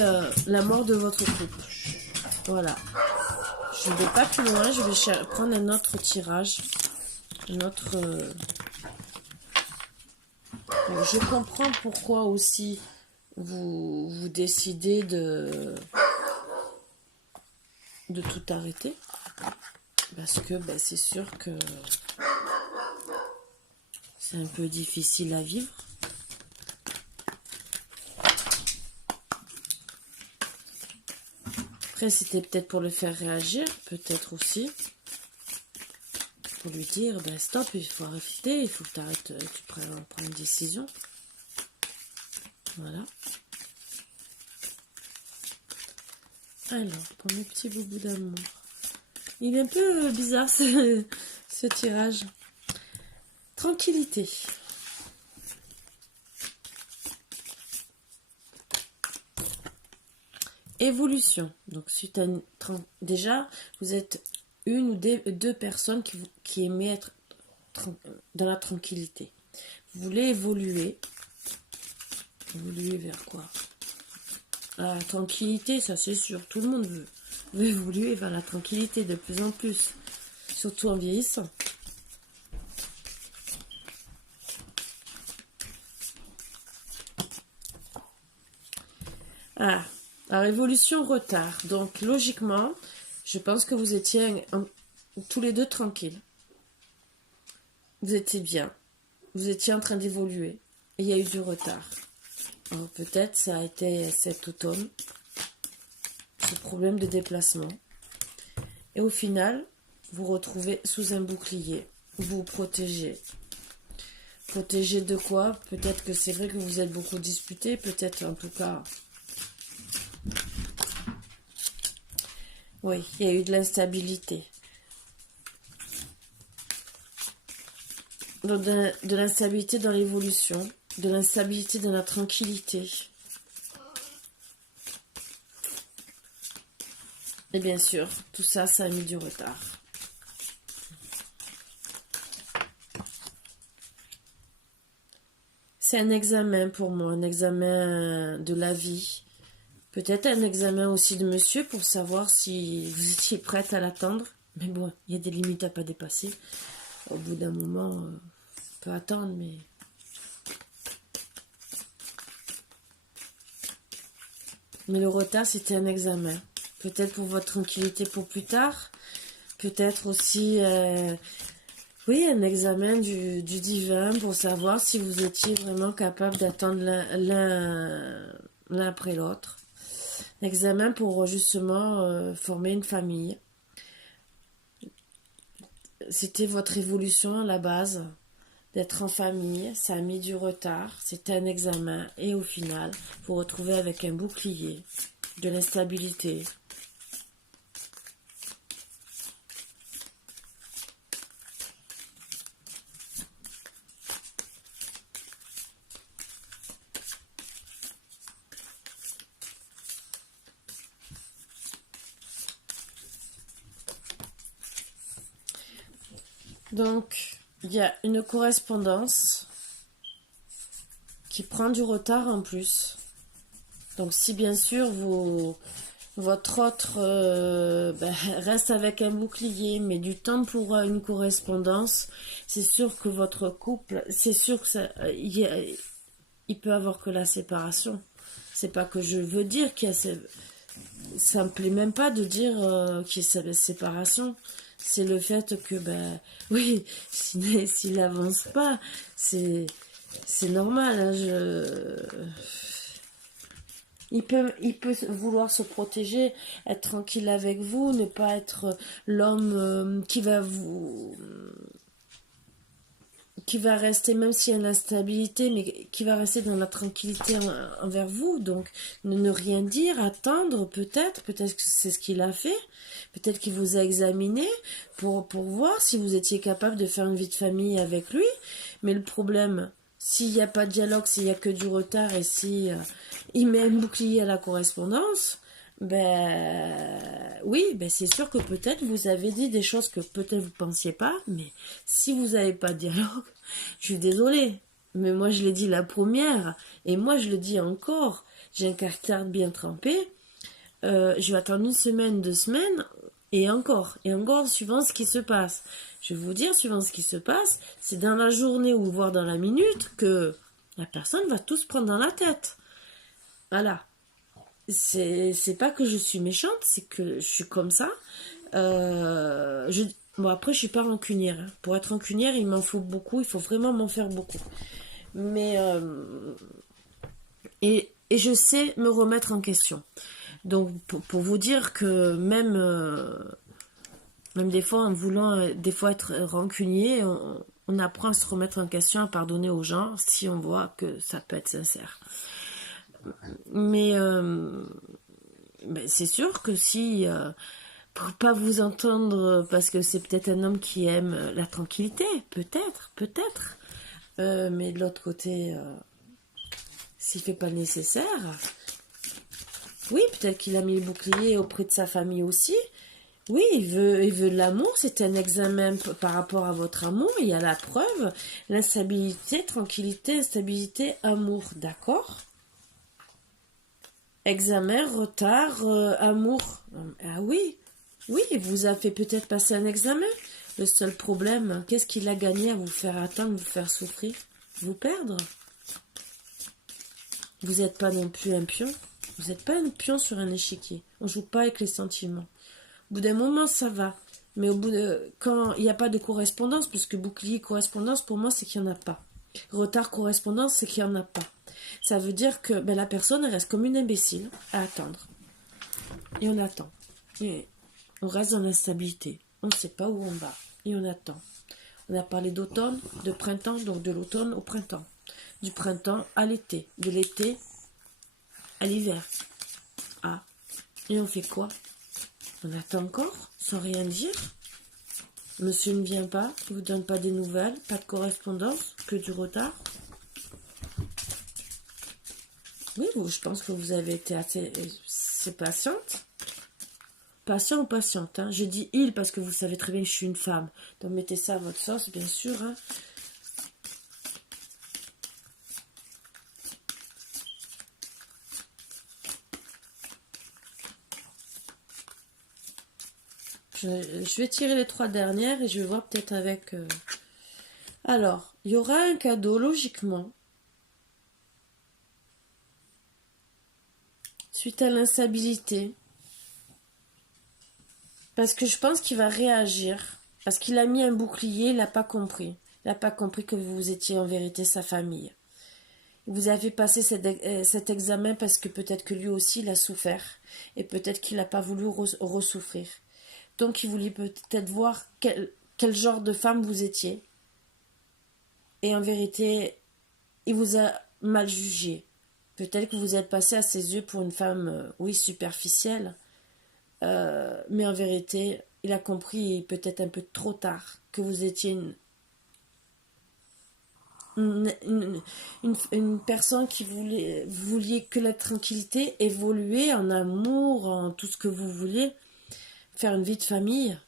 la mort de votre couple. Voilà. Je ne vais pas plus loin, je vais prendre un autre tirage. Un autre... Bon, je comprends pourquoi aussi vous décidez de tout arrêter. Parce que c'est sûr que c'est un peu difficile à vivre. Après, c'était peut-être pour le faire réagir, peut-être aussi. Pour lui dire, stop, il faut arrêter, il faut que tu arrêtes, tu prends une décision. Voilà. Alors, pour mes petits boubous d'amour. Il est un peu bizarre ce tirage. Tranquillité. Évolution. Donc, suite à déjà, vous êtes une ou deux personnes qui aimez être dans la tranquillité. Vous voulez évoluer. Évoluer vers quoi? La tranquillité, ça c'est sûr. Tout le monde veut évoluer vers la tranquillité de plus en plus. Surtout en vieillissant. Ah, la révolution retard. Donc, logiquement, je pense que vous étiez tous les deux tranquilles. Vous étiez bien. Vous étiez en train d'évoluer. Et il y a eu du retard. Alors, peut-être ça a été cet automne. Ce problème de déplacement. Et au final, vous vous retrouvez sous un bouclier. Vous vous protégez. Protégé de quoi? Peut-être que c'est vrai que vous êtes beaucoup disputé. Peut-être en tout cas... Oui, il y a eu de l'instabilité. De l'instabilité dans l'évolution, de l'instabilité dans la tranquillité. Et bien sûr, tout ça, ça a mis du retard. C'est un examen pour moi, un examen de la vie. Peut-être un examen aussi de monsieur pour savoir si vous étiez prête à l'attendre. Mais bon, il y a des limites à pas dépasser. Au bout d'un moment, on peut attendre, mais... Mais le retard, c'était un examen. Peut-être pour votre tranquillité pour plus tard. Peut-être aussi, oui, un examen du divin pour savoir si vous étiez vraiment capable d'attendre l'un après l'autre. Examen pour justement former une famille. C'était votre évolution à la base, d'être en famille. Ça a mis du retard. C'était un examen. Et au final, vous vous retrouvez avec un bouclier, de l'instabilité. Donc, il y a une correspondance qui prend du retard en plus. Donc, si bien sûr votre autre reste avec un bouclier, mais du temps pour une correspondance, c'est sûr que votre couple, c'est sûr que il peut avoir que la séparation. C'est pas que je veux dire qu'il y a... Ça me plaît même pas de dire qu'il y a cette séparation. C'est le fait que, oui, s'il n'avance pas, c'est normal. Hein, il peut vouloir se protéger, être tranquille avec vous, ne pas être l'homme qui va rester, même s'il y a une instabilité, mais qui va rester dans la tranquillité envers vous. Donc, ne rien dire, attendre, peut-être que c'est ce qu'il a fait. Peut-être qu'il vous a examiné pour voir si vous étiez capable de faire une vie de famille avec lui. Mais le problème, s'il n'y a pas de dialogue, s'il n'y a que du retard et si il met un bouclier à la correspondance, oui, c'est sûr que peut-être vous avez dit des choses que peut-être vous ne pensiez pas, mais si vous n'avez pas de dialogue, je suis désolée, mais moi je l'ai dit la première, et moi je le dis encore, j'ai un caractère bien trempé, je vais attendre une semaine, 2 semaines, et encore, suivant ce qui se passe. Je vais vous dire, suivant ce qui se passe, c'est dans la journée ou voire dans la minute que la personne va tout se prendre dans la tête. Voilà. C'est pas que je suis méchante, c'est que je suis comme ça. Bon, après, je suis pas rancunière. Hein. Pour être rancunière, il m'en faut beaucoup. Il faut vraiment m'en faire beaucoup. Mais et je sais me remettre en question. Donc, pour vous dire que même des fois, en voulant des fois être rancunier, on apprend à se remettre en question, à pardonner aux gens si on voit que ça peut être sincère. Mais c'est sûr que si pour pas vous entendre parce que c'est peut-être un homme qui aime la tranquillité, peut-être, mais de l'autre côté, s'il fait pas le nécessaire, Oui, peut-être qu'il a mis le bouclier auprès de sa famille aussi. Oui, il veut de l'amour. C'est un examen par rapport à votre amour. Il y a la preuve. L'instabilité, tranquillité, instabilité, amour. D'accord? Examen, retard, amour. Ah oui, oui, il vous a fait peut-être passer un examen. Le seul problème, qu'est-ce qu'il a gagné à vous faire attendre, vous faire souffrir, vous perdre? Vous n'êtes pas non plus un pion. Vous n'êtes pas un pion sur un échiquier. On ne joue pas avec les sentiments. Au bout d'un moment, ça va. Mais quand il n'y a pas de correspondance, puisque bouclier correspondance, pour moi, c'est qu'il n'y en a pas. Retard correspondance, c'est qu'il n'y en a pas. Ça veut dire que la personne reste comme une imbécile à attendre. Et on attend. Et on reste dans l'instabilité. On ne sait pas où on va. Et on attend. On a parlé d'automne, de printemps, donc de l'automne au printemps. Du printemps à l'été. De l'été à l'hiver. Ah. Et on fait quoi? On attend encore, sans rien dire. Monsieur ne vient pas, il ne vous donne pas des nouvelles, pas de correspondance, que du retard. Oui, je pense que vous avez été assez patiente. Patient ou patiente, hein. Je dis il parce que vous savez très bien que je suis une femme. Donc mettez ça à votre sauce, bien sûr. Hein. Je vais tirer les 3 dernières et je vais voir peut-être avec... Alors, il y aura un cadeau, logiquement. Suite à l'instabilité. Parce que je pense qu'il va réagir. Parce qu'il a mis un bouclier, il n'a pas compris. Il n'a pas compris que vous étiez en vérité sa famille. Vous avez passé cet examen parce que peut-être que lui aussi il a souffert. Et peut-être qu'il n'a pas voulu ressouffrir. Donc il voulait peut-être voir quel genre de femme vous étiez. Et en vérité, il vous a mal jugé. Peut-être que vous êtes passé à ses yeux pour une femme, oui, superficielle. Mais en vérité, il a compris peut-être un peu trop tard que vous étiez une personne qui vouliez que la tranquillité, évoluer en amour, en tout ce que vous vouliez, faire une vie de famille,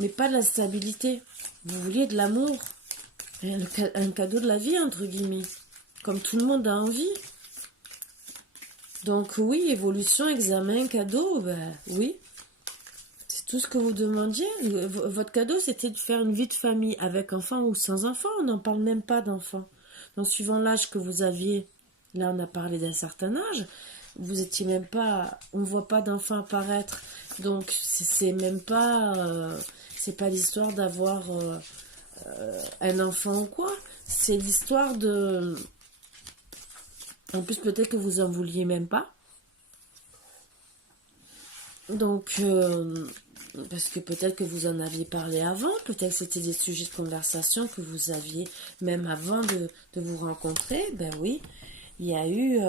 mais pas de la stabilité. Vous vouliez de l'amour, un cadeau de la vie, entre guillemets, comme tout le monde a envie. Donc oui, évolution, examen, cadeau, ben oui. C'est tout ce que vous demandiez. Votre cadeau, c'était de faire une vie de famille, avec enfant ou sans enfant. On n'en parle même pas d'enfant. Donc suivant l'âge que vous aviez, là on a parlé d'un certain âge, vous étiez même pas, on ne voit pas d'enfant apparaître. Donc c'est même pas, c'est pas l'histoire d'avoir un enfant ou quoi. C'est l'histoire de... En plus, peut-être que vous en vouliez même pas. Donc, parce que peut-être que vous en aviez parlé avant, peut-être que c'était des sujets de conversation que vous aviez même avant de vous rencontrer. Ben oui, il y a eu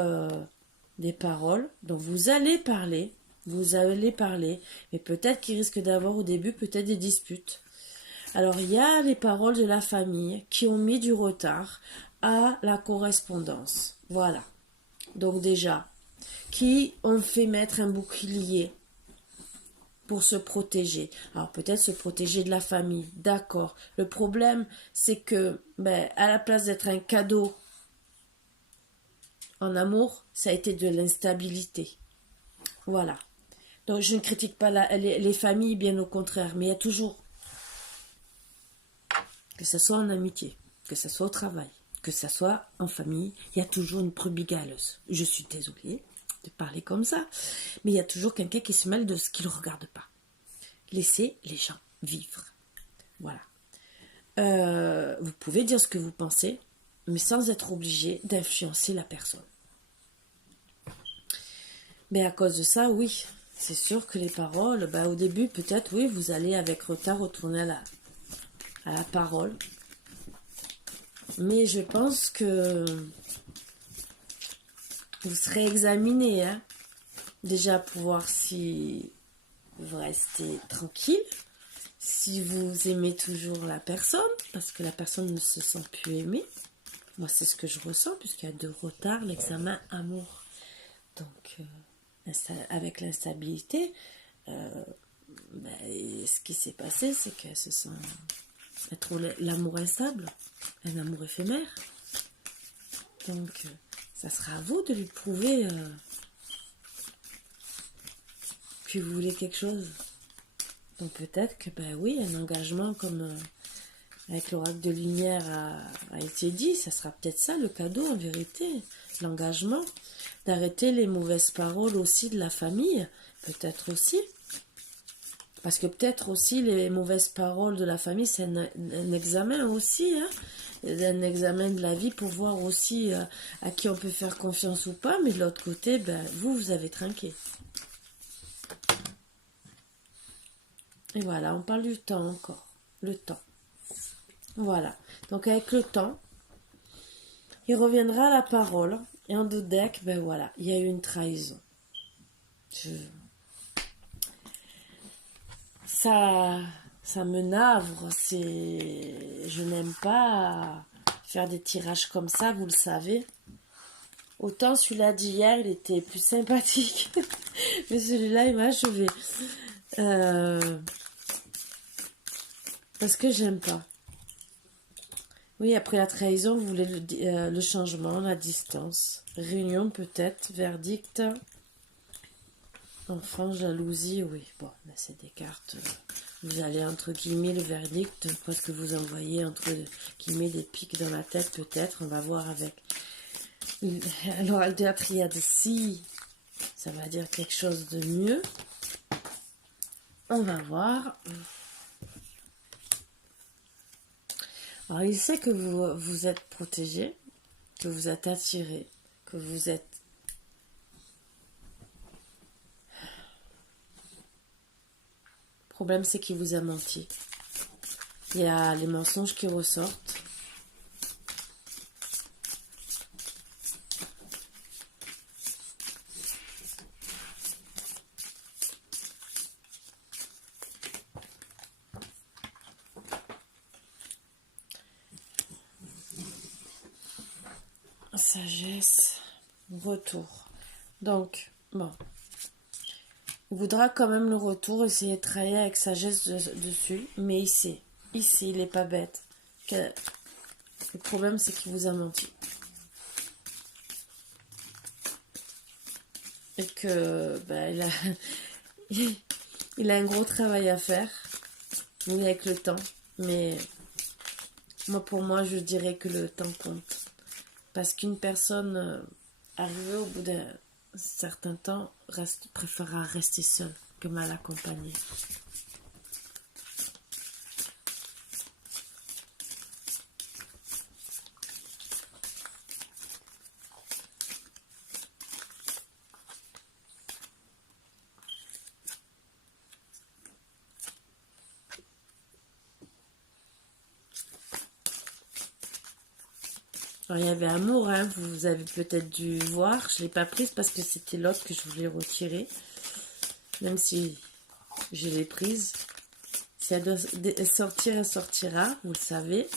des paroles dont vous allez parler, mais peut-être qu'il risque d'avoir au début peut-être des disputes. Alors, il y a les paroles de la famille qui ont mis du retard à la correspondance. Voilà. Donc déjà, qui ont fait mettre un bouclier pour se protéger. Alors peut-être se protéger de la famille, d'accord. Le problème, c'est que à la place d'être un cadeau en amour, ça a été de l'instabilité. Voilà. Donc je ne critique pas les familles, bien au contraire, mais il y a toujours, que ce soit en amitié, que ce soit au travail, que ce soit en famille, il y a toujours une brebis galeuse. Je suis désolée de parler comme ça, mais il y a toujours quelqu'un qui se mêle de ce qu'il ne regarde pas. Laissez les gens vivre. Voilà. Vous pouvez dire ce que vous pensez, mais sans être obligé d'influencer la personne. Mais à cause de ça, oui, c'est sûr que les paroles, au début, peut-être, oui, vous allez avec retard retourner à la parole. Mais je pense que vous serez examiné, hein, déjà pour voir si vous restez tranquille, si vous aimez toujours la personne, parce que la personne ne se sent plus aimée. Moi, c'est ce que je ressens, puisqu'il y a de retard, l'examen amour. Donc, avec l'instabilité, ce qui s'est passé, c'est qu'elle se sent trop l'amour instable, un amour éphémère. Donc, ça sera à vous de lui prouver que vous voulez quelque chose. Donc peut-être que, oui, un engagement comme avec l'oracle de lumière a été dit, ça sera peut-être ça le cadeau en vérité. L'engagement, d'arrêter les mauvaises paroles aussi de la famille, peut-être aussi. Parce que peut-être aussi les mauvaises paroles de la famille, c'est un examen aussi, hein, un examen de la vie pour voir aussi à qui on peut faire confiance ou pas, mais de l'autre côté, vous avez trinqué. Et voilà, on parle du temps encore, le temps. Voilà, donc avec le temps, il reviendra à la parole, et en deux decks, voilà, il y a eu une trahison. Ça me navre, je n'aime pas faire des tirages comme ça, vous le savez. Autant celui-là d'hier, il était plus sympathique, mais celui-là, il m'a achevé. Parce que j'aime pas. Oui, après la trahison, vous voulez le changement, la distance. Réunion peut-être, verdict. Enfin, jalousie, oui. Bon, là, c'est des cartes. Vous allez, entre guillemets, le verdict, parce que vous envoyez, entre guillemets, des pics dans la tête, peut-être. On va voir avec l'oracle de la triade. Si ça va dire quelque chose de mieux, on va voir. Alors, il sait que vous êtes protégé, que vous êtes attiré, que vous êtes... Le problème, c'est qu'il vous a menti. Il y a les mensonges qui ressortent. Sagesse, retour. Donc, bon. Il voudra quand même le retour, essayer de travailler avec sagesse dessus, mais il sait, il n'est pas bête. Le problème, c'est qu'il vous a menti. Et que, il a un gros travail à faire, oui, avec le temps, mais pour moi, je dirais que le temps compte. Parce qu'une personne arrivée au bout d'un certain temps préférera rester seule que mal accompagnée. Alors, il y avait amour, hein, vous avez peut-être dû voir. Je ne l'ai pas prise parce que c'était l'autre que je voulais retirer. Même si je l'ai prise. Si elle doit sortir, elle sortira, vous le savez.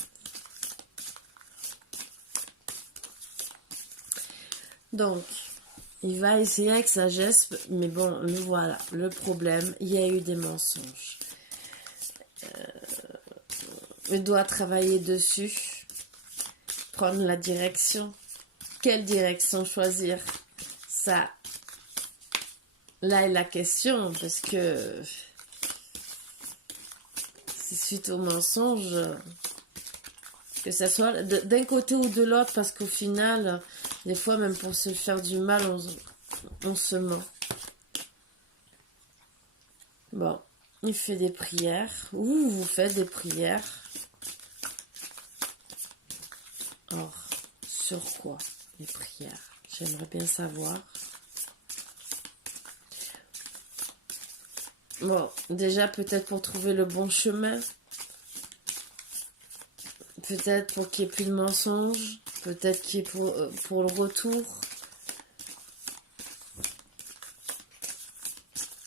Donc, il va essayer avec sagesse, mais bon, le voilà. Le problème, il y a eu des mensonges. Il doit travailler dessus. Prendre la direction. Quelle direction choisir? Ça, là est la question, parce que c'est suite au mensonge, que ça soit d'un côté ou de l'autre, parce qu'au final, des fois, même pour se faire du mal, on se ment. Bon, il fait des prières, ou vous faites des prières. Or, sur quoi les prières? J'aimerais bien savoir. Bon, déjà peut-être pour trouver le bon chemin. Peut-être pour qu'il n'y ait plus de mensonges. Peut-être qu'il y ait pour le retour.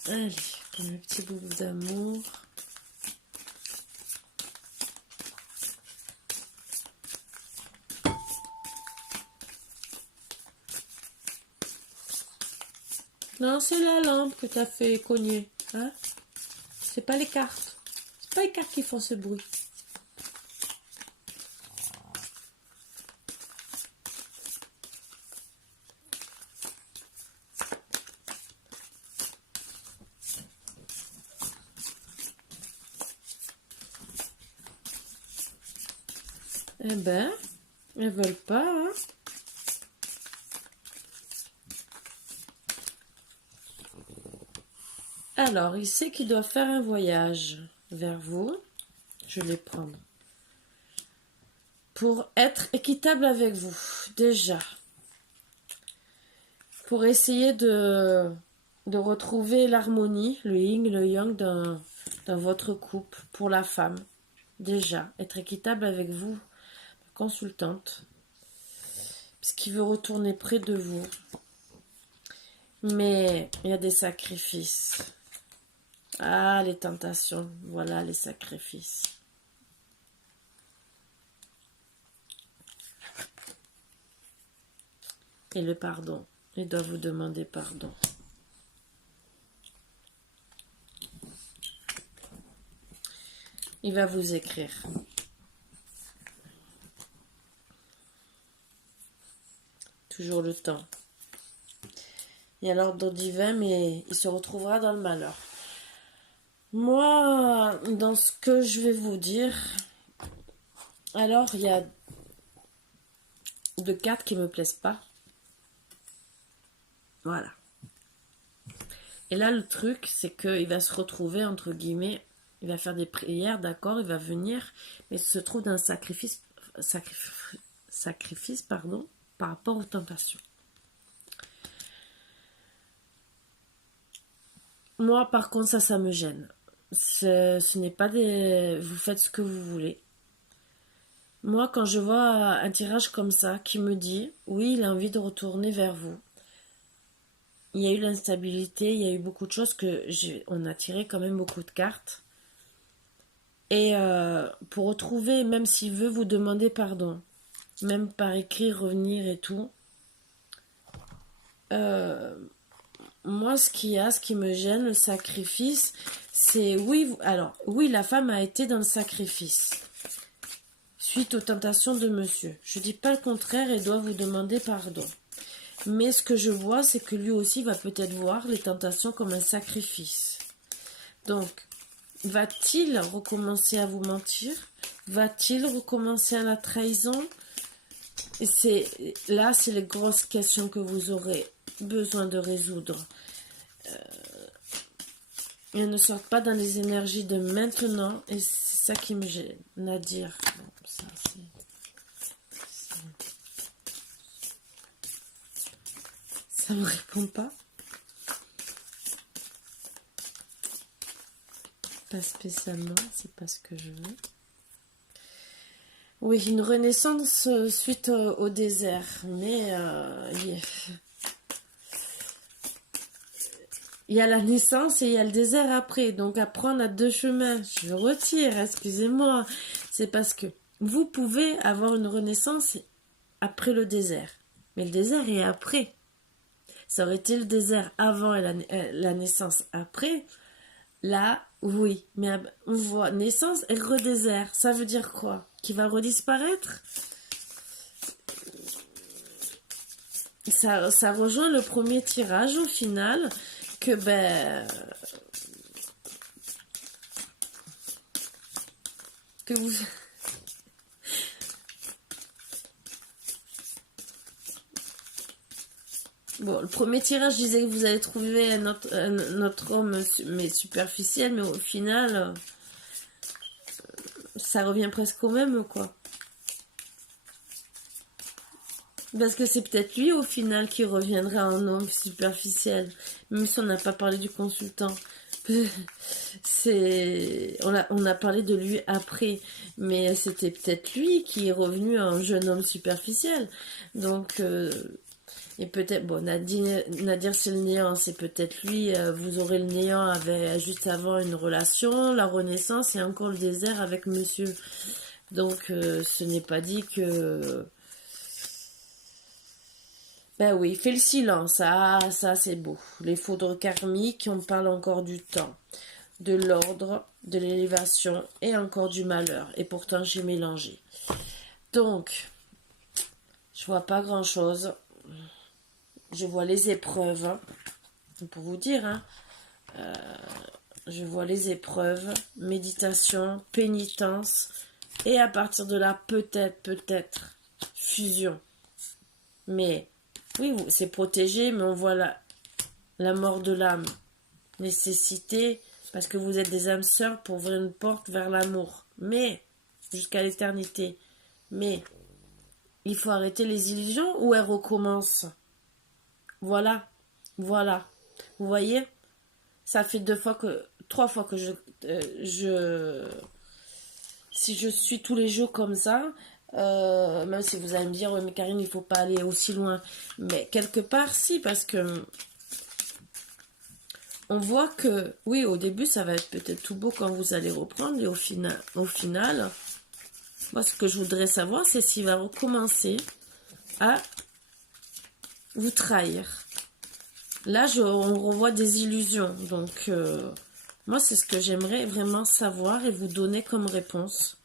Allez, comme un petit bout d'amour. Non, c'est la lampe que t'as fait cogner. Hein? C'est pas les cartes. C'est pas les cartes qui font ce bruit. Eh ben, elles veulent pas, hein? Alors, il sait qu'il doit faire un voyage vers vous. Je vais prendre. Pour être équitable avec vous, déjà. Pour essayer de retrouver l'harmonie, le yin, le yang dans votre couple, pour la femme. Déjà, être équitable avec vous, consultante. Parce qu'il veut retourner près de vous. Mais il y a des sacrifices. Ah, les tentations. Voilà les sacrifices. Et le pardon. Il doit vous demander pardon. Il va vous écrire. Toujours le temps. Il y a l'ordre divin, mais il se retrouvera dans le malheur. Moi, dans ce que je vais vous dire, alors il y a deux cartes qui me plaisent pas. Voilà. Et là, le truc, c'est qu'il va se retrouver, entre guillemets, il va faire des prières, d'accord, il va venir, mais il se trouve dans un sacrifice, pardon, par rapport aux tentations. Moi, par contre, ça me gêne. Ce n'est pas des... Vous faites ce que vous voulez. Moi, quand je vois un tirage comme ça, qui me dit, oui, il a envie de retourner vers vous. Il y a eu l'instabilité, il y a eu beaucoup de choses on a tiré quand même beaucoup de cartes. Et pour retrouver, même s'il veut vous demander pardon, même par écrit, revenir et tout, moi, ce qui me gêne, le sacrifice, c'est oui, alors, oui, la femme a été dans le sacrifice, suite aux tentations de monsieur. Je dis pas le contraire et doit vous demander pardon. Mais ce que je vois, c'est que lui aussi va peut-être voir les tentations comme un sacrifice. Donc, va-t-il recommencer à vous mentir? Va-t-il recommencer à la trahison? Et c'est les grosses questions que vous aurez besoin de résoudre. Elles ne sortent pas dans les énergies de maintenant, et c'est ça qui me gêne à dire. Bon, ça me répond pas. Pas spécialement, c'est pas ce que je veux. Oui, une renaissance suite au désert, mais il y a la naissance et il y a le désert après. Donc après, on a deux chemins. Je retire, excusez-moi. C'est parce que vous pouvez avoir une renaissance après le désert. Mais le désert est après. Ça aurait été le désert avant et la naissance après. Là, oui. Mais on voit naissance et redésert. Ça veut dire quoi? Qu'il va redisparaître? Ça rejoint le premier tirage au final. Que que vous bon, le premier tirage disait que vous allez trouver notre homme mais superficiel, mais au final ça revient presque au même, quoi. Parce que c'est peut-être lui au final qui reviendra en homme superficiel, même si on n'a pas parlé du consultant. On a parlé de lui après, mais c'était peut-être lui qui est revenu en jeune homme superficiel. Donc, et peut-être, bon, Nadir c'est le néant, c'est peut-être lui, vous aurez le néant juste avant une relation, la renaissance et encore le désert avec monsieur. Donc, ce n'est pas dit que... Ben oui, fais le silence. Ah, ça c'est beau. Les foudres karmiques, on parle encore du temps, de l'ordre, de l'élévation et encore du malheur. Et pourtant, j'ai mélangé. Donc, je vois pas grand-chose. Je vois les épreuves. Hein. Pour vous dire, hein. Je vois les épreuves, méditation, pénitence. Et à partir de là, peut-être, fusion. Mais, oui, c'est protégé, mais on voit la mort de l'âme. Nécessité, parce que vous êtes des âmes sœurs pour ouvrir une porte vers l'amour. Mais, jusqu'à l'éternité. Mais, il faut arrêter les illusions ou elles recommencent. Voilà. Voilà. Vous voyez? Ça fait trois fois que si je suis tous les jours comme ça, même si vous allez me dire, ouais, mais Karine, il faut pas aller aussi loin. Mais quelque part, si, parce que on voit que, oui, au début, ça va être peut-être tout beau quand vous allez reprendre, et au final, moi, ce que je voudrais savoir, c'est s'il va recommencer à vous trahir. Là, on revoit des illusions. Donc, moi, c'est ce que j'aimerais vraiment savoir et vous donner comme réponse.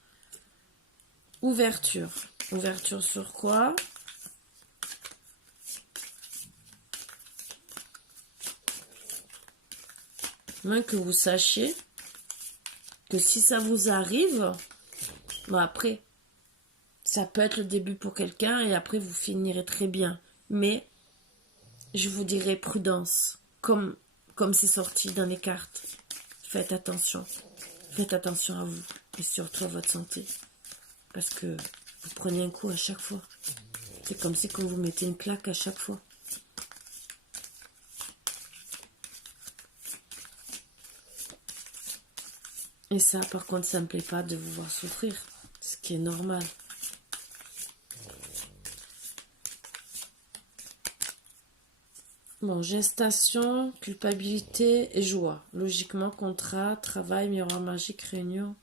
Ouverture. Ouverture sur quoi? Moins que vous sachiez que si ça vous arrive, bon après, ça peut être le début pour quelqu'un et après vous finirez très bien. Mais je vous dirais prudence, comme c'est sorti dans les cartes. Faites attention. Faites attention à vous et surtout à votre santé. Parce que vous prenez un coup à chaque fois. C'est comme si quand vous mettez une claque à chaque fois. Et ça, par contre, ça me plaît pas de vous voir souffrir. Ce qui est normal. Bon, gestation, culpabilité et joie. Logiquement, contrat, travail, miroir magique, réunion.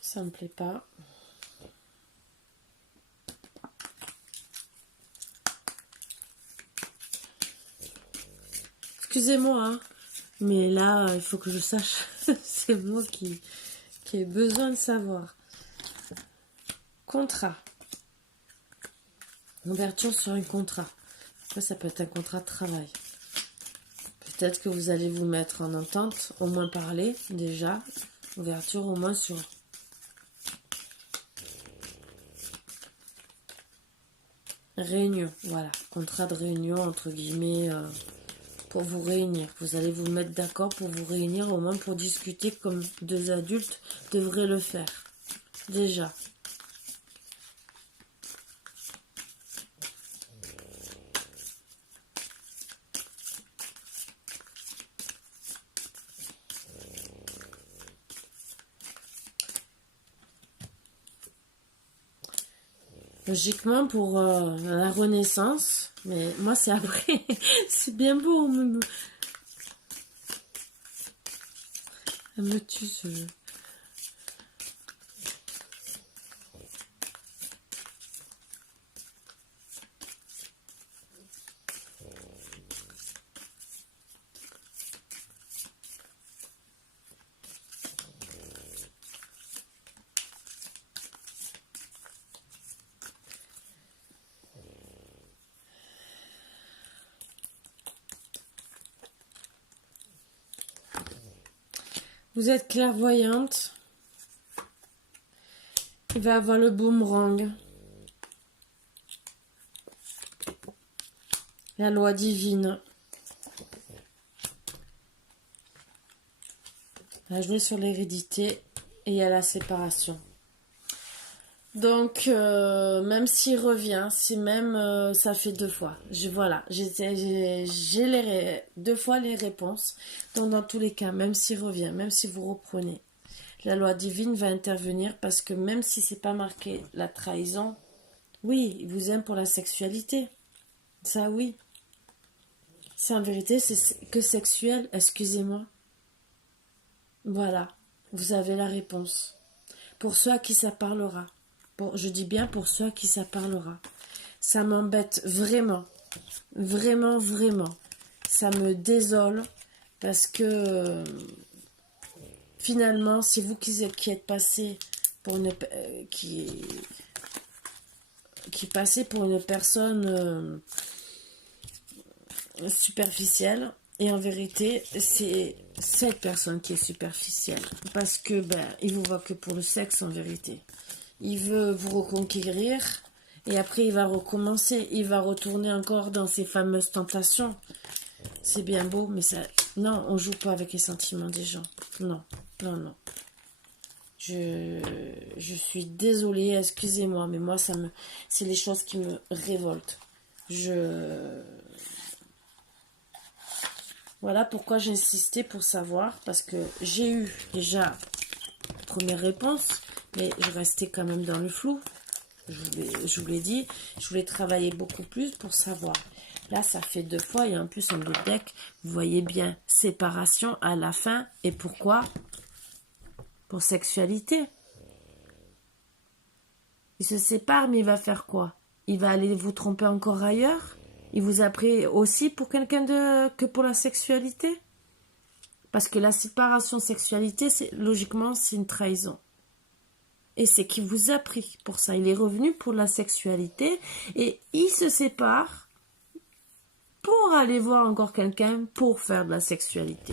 Ça me plaît pas. Excusez-moi, hein, mais là, il faut que je sache. C'est moi qui ai besoin de savoir. Contrat. Ouverture sur un contrat. Après, ça peut être un contrat de travail. Peut-être que vous allez vous mettre en entente, au moins parler déjà. Ouverture au moins sur... Réunion, voilà. Contrat de réunion, entre guillemets, pour vous réunir. Vous allez vous mettre d'accord pour vous réunir, au moins pour discuter comme deux adultes devraient le faire. Déjà. Logiquement pour la renaissance, mais moi c'est après, c'est bien beau, elle me tue ce jeu. Vous êtes clairvoyante. Il va avoir le boomerang. La loi divine. On va jouer sur l'hérédité et il y a la séparation. Donc, même s'il revient, si même ça fait deux fois, voilà, j'ai deux fois les réponses. Donc, dans tous les cas, même s'il revient, même si vous reprenez, la loi divine va intervenir parce que même si c'est pas marqué la trahison, oui, il vous aime pour la sexualité. Ça, oui. C'est en vérité, c'est que sexuel, excusez-moi. Voilà, vous avez la réponse. Pour ceux à qui ça parlera. Je dis bien pour ceux à qui ça parlera. Ça m'embête vraiment. Vraiment, vraiment. Ça me désole parce que finalement, c'est vous qui êtes passé pour une qui passez pour une personne superficielle, et en vérité, c'est cette personne qui est superficielle parce que il vous voit que pour le sexe en vérité. Il veut vous reconquérir et après il va recommencer, il va retourner encore dans ses fameuses tentations. C'est bien beau, mais ça, non, on joue pas avec les sentiments des gens. Non, non, non. Je suis désolée, excusez-moi, mais moi, c'est les choses qui me révoltent. Voilà pourquoi j'ai insisté pour savoir, parce que j'ai eu déjà première réponse, mais je restais quand même dans le flou. Je vous l'ai dit, je voulais travailler beaucoup plus pour savoir. Là, ça fait 2 fois, et en plus, en d'autres decks, vous voyez bien, séparation à la fin. Et pourquoi? Pour sexualité. Il se sépare, mais il va faire quoi? Il va aller vous tromper encore ailleurs? Il vous a pris aussi pour quelqu'un que pour la sexualité? Parce que la séparation sexualité, logiquement, c'est une trahison. Et c'est qu'il vous a pris pour ça. Il est revenu pour la sexualité et il se sépare pour aller voir encore quelqu'un pour faire de la sexualité.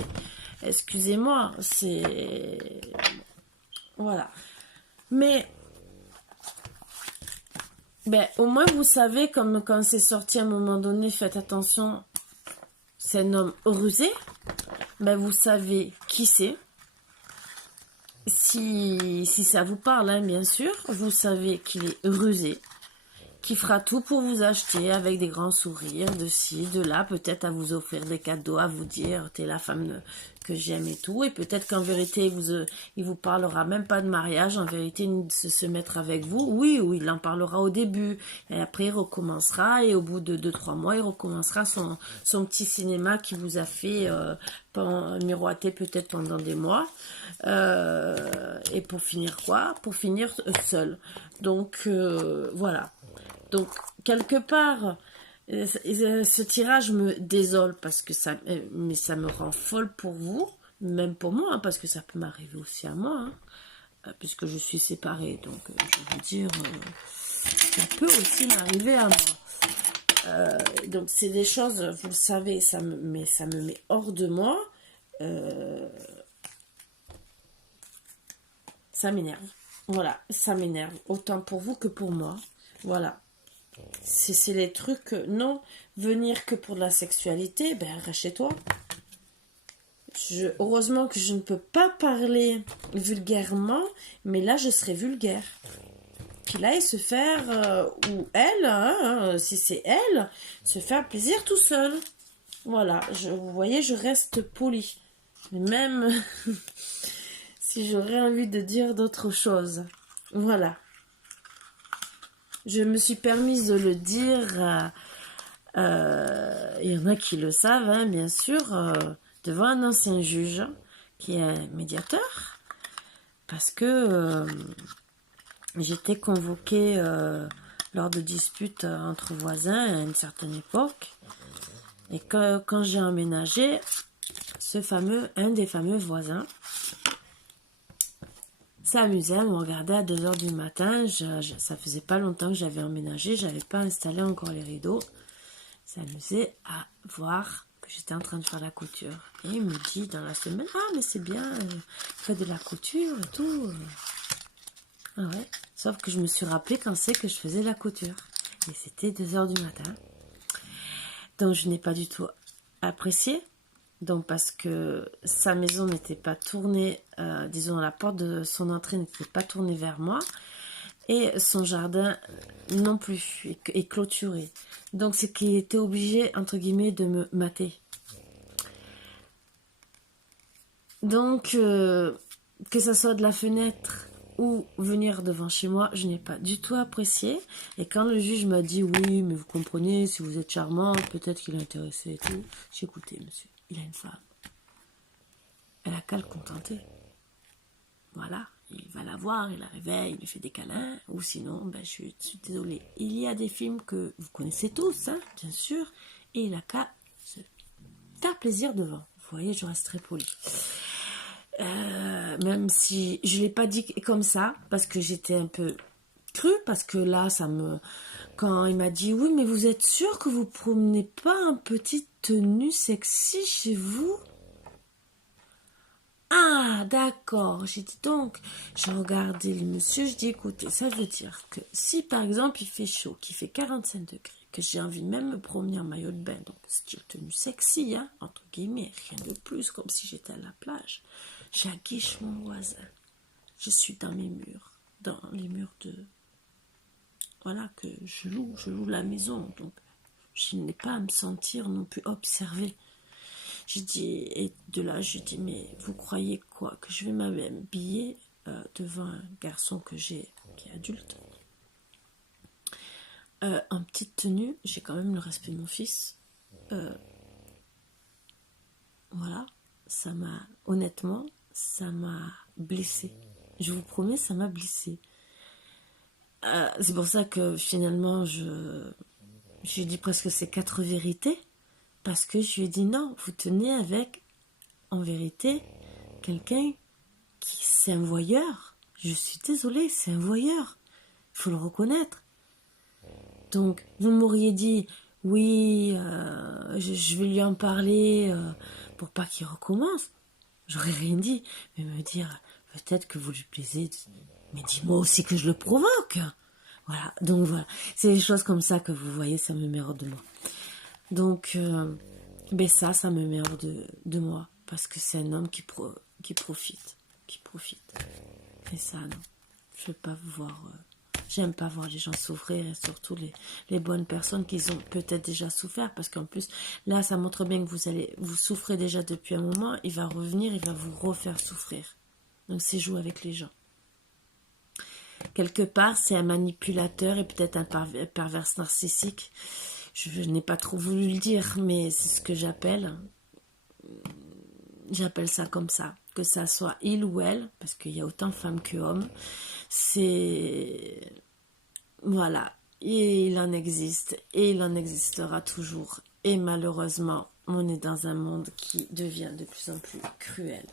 Excusez-moi, c'est... Voilà. Mais... au moins, vous savez, comme quand c'est sorti à un moment donné, faites attention, c'est un homme rusé. Vous savez qui c'est. Si ça vous parle, hein, bien sûr, vous savez qu'il est rusé, qui fera tout pour vous acheter avec des grands sourires, de ci, de là, peut-être à vous offrir des cadeaux, à vous dire t'es la femme que j'aime et tout, et peut-être qu'en vérité il vous parlera même pas de mariage, en vérité il se mettre avec vous, oui, ou il en parlera au début, et après il recommencera, et au bout de 2-3 mois il recommencera son petit cinéma qui vous a fait miroiter peut-être pendant des mois, et pour finir quoi? Pour finir seul. Donc voilà. Donc, quelque part, ce tirage me désole parce que ça me rend folle pour vous, même pour moi, hein, parce que ça peut m'arriver aussi à moi, hein, puisque je suis séparée. Donc, je veux dire, ça peut aussi m'arriver à moi. Donc, c'est des choses, vous le savez, ça me met hors de moi. Ça m'énerve. Voilà, ça m'énerve. Autant pour vous que pour moi. Voilà. C'est les trucs, non, venir que pour de la sexualité, reste chez toi. Heureusement que je ne peux pas parler vulgairement, mais là je serais vulgaire. Qu'il aille se faire, ou elle, hein, si c'est elle, se faire plaisir tout seul. Voilà, vous voyez, je reste polie. Même si j'aurais envie de dire d'autres choses. Voilà. Je me suis permise de le dire, il y en a qui le savent, hein, bien sûr, devant un ancien juge qui est un médiateur, parce que j'étais convoquée lors de disputes entre voisins à une certaine époque, et quand j'ai emménagé, un des fameux voisins s'amusait à me regarder à 2h du matin. Ça faisait pas longtemps que j'avais emménagé, j'avais pas installé encore les rideaux. S'amusait à voir que j'étais en train de faire la couture. Et il me dit dans la semaine, ah mais c'est bien, fais de la couture et tout. Ah ouais, sauf que je me suis rappelé quand c'est que je faisais la couture. Et c'était 2h du matin. Donc je n'ai pas du tout apprécié. Donc parce que sa maison n'était pas tournée, disons la porte de son entrée n'était pas tournée vers moi, et son jardin non plus, est clôturé. Donc c'est qu'il était obligé, entre guillemets, de me mater. Donc que ça soit de la fenêtre ou venir devant chez moi, je n'ai pas du tout apprécié. Et quand le juge m'a dit, oui, mais vous comprenez, si vous êtes charmante, peut-être qu'il est intéressé et tout, j'ai écouté, monsieur, il a une femme. Elle a qu'à le contenter. Voilà, il va la voir, il la réveille, il lui fait des câlins, ou sinon, ben, je suis désolée. Il y a des films que vous connaissez tous, hein, bien sûr, et il a qu'à se faire plaisir devant. Vous voyez, je reste très polie. Même si je ne l'ai pas dit comme ça, parce que j'étais un peu crue, parce que là, quand il m'a dit, oui, mais vous êtes sûr que vous promenez pas une petite tenue sexy chez vous? Ah, d'accord. J'ai dit donc, j'ai regardé le monsieur, je dis, écoutez, ça veut dire que si par exemple il fait chaud, qu'il fait 45 degrés, que j'ai envie de même me promener en maillot de bain, donc style tenue sexy, hein, entre guillemets, rien de plus, comme si j'étais à la plage, j'aguiche mon voisin. Je suis dans mes murs, dans les murs de... Voilà, que je loue la maison, donc je n'ai pas à me sentir non plus observée. J'ai dit, et de là, je dis, mais vous croyez quoi? Que je vais m'habiller devant un garçon que j'ai, qui est adulte, en petite tenue, j'ai quand même le respect de mon fils. Voilà, honnêtement, ça m'a blessée. Je vous promets, ça m'a blessée. C'est pour ça que finalement, j'ai dit presque ces 4 vérités. Parce que je lui ai dit non, vous tenez avec, en vérité, quelqu'un qui, c'est un voyeur. Je suis désolée, c'est un voyeur. Il faut le reconnaître. Donc, vous m'auriez dit, oui, je vais lui en parler pour pas qu'il recommence. J'aurais rien dit. Mais me dire, peut-être que vous lui plaisez. Mais dis-moi aussi que je le provoque. Voilà, donc voilà. C'est des choses comme ça que vous voyez, ça me met hors de moi. Donc, ben ça me met hors de moi. Parce que c'est un homme qui profite. Et ça, non. Je veux pas vous voir... j'aime pas voir les gens souffrir. Et surtout les bonnes personnes qui ont peut-être déjà souffert. Parce qu'en plus, là, ça montre bien que vous souffrez déjà depuis un moment. Il va revenir, il va vous refaire souffrir. Donc, c'est jouer avec les gens. Quelque part, c'est un manipulateur et peut-être un pervers narcissique. Je n'ai pas trop voulu le dire, mais c'est ce que j'appelle. J'appelle ça comme ça. Que ça soit il ou elle, parce qu'il y a autant femmes que hommes. C'est... Voilà. Et il en existe. Et il en existera toujours. Et malheureusement, on est dans un monde qui devient de plus en plus cruel.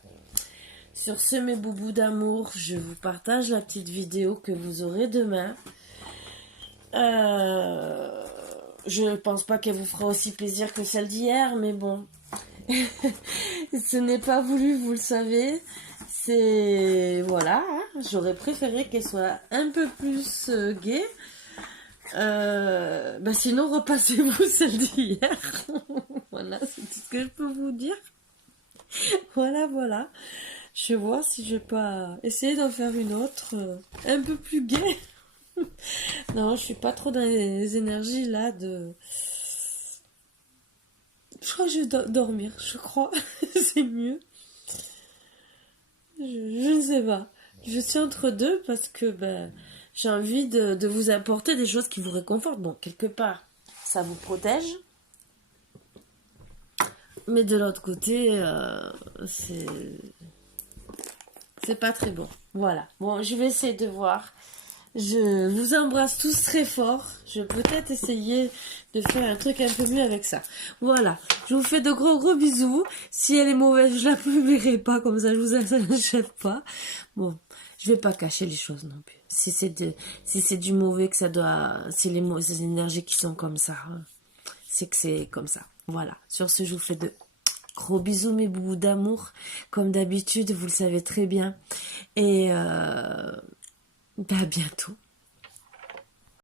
Sur ce, mes boubous d'amour, je vous partage la petite vidéo que vous aurez demain. Je pense pas qu'elle vous fera aussi plaisir que celle d'hier, mais bon. Ce n'est pas voulu, vous le savez. C'est... Voilà, hein. J'aurais préféré qu'elle soit un peu plus gaie. Sinon, repassez-vous celle d'hier. Voilà, c'est tout ce que je peux vous dire. Voilà. Je vais voir si je vais pas essayer d'en faire une autre un peu plus gaie. Non, je suis pas trop dans les énergies là de... Je crois que je vais dormir, je crois. C'est mieux. Je ne sais pas. Je suis entre deux parce que j'ai envie de vous apporter des choses qui vous réconfortent. Bon, quelque part, ça vous protège. Mais de l'autre côté, c'est pas très bon. Voilà. Bon, je vais essayer de voir. Je vous embrasse tous très fort. Je vais peut-être essayer de faire un truc un peu mieux avec ça. Voilà. Je vous fais de gros bisous. Si elle est mauvaise, je la publierai pas. Comme ça, je vous achète pas. Bon, je vais pas cacher les choses non plus. Si c'est du mauvais que ça doit... C'est les énergies qui sont comme ça. Hein, c'est que c'est comme ça. Voilà. Sur ce, je vous fais de gros bisous, mes boubous d'amour. Comme d'habitude, vous le savez très bien. Et... à bientôt.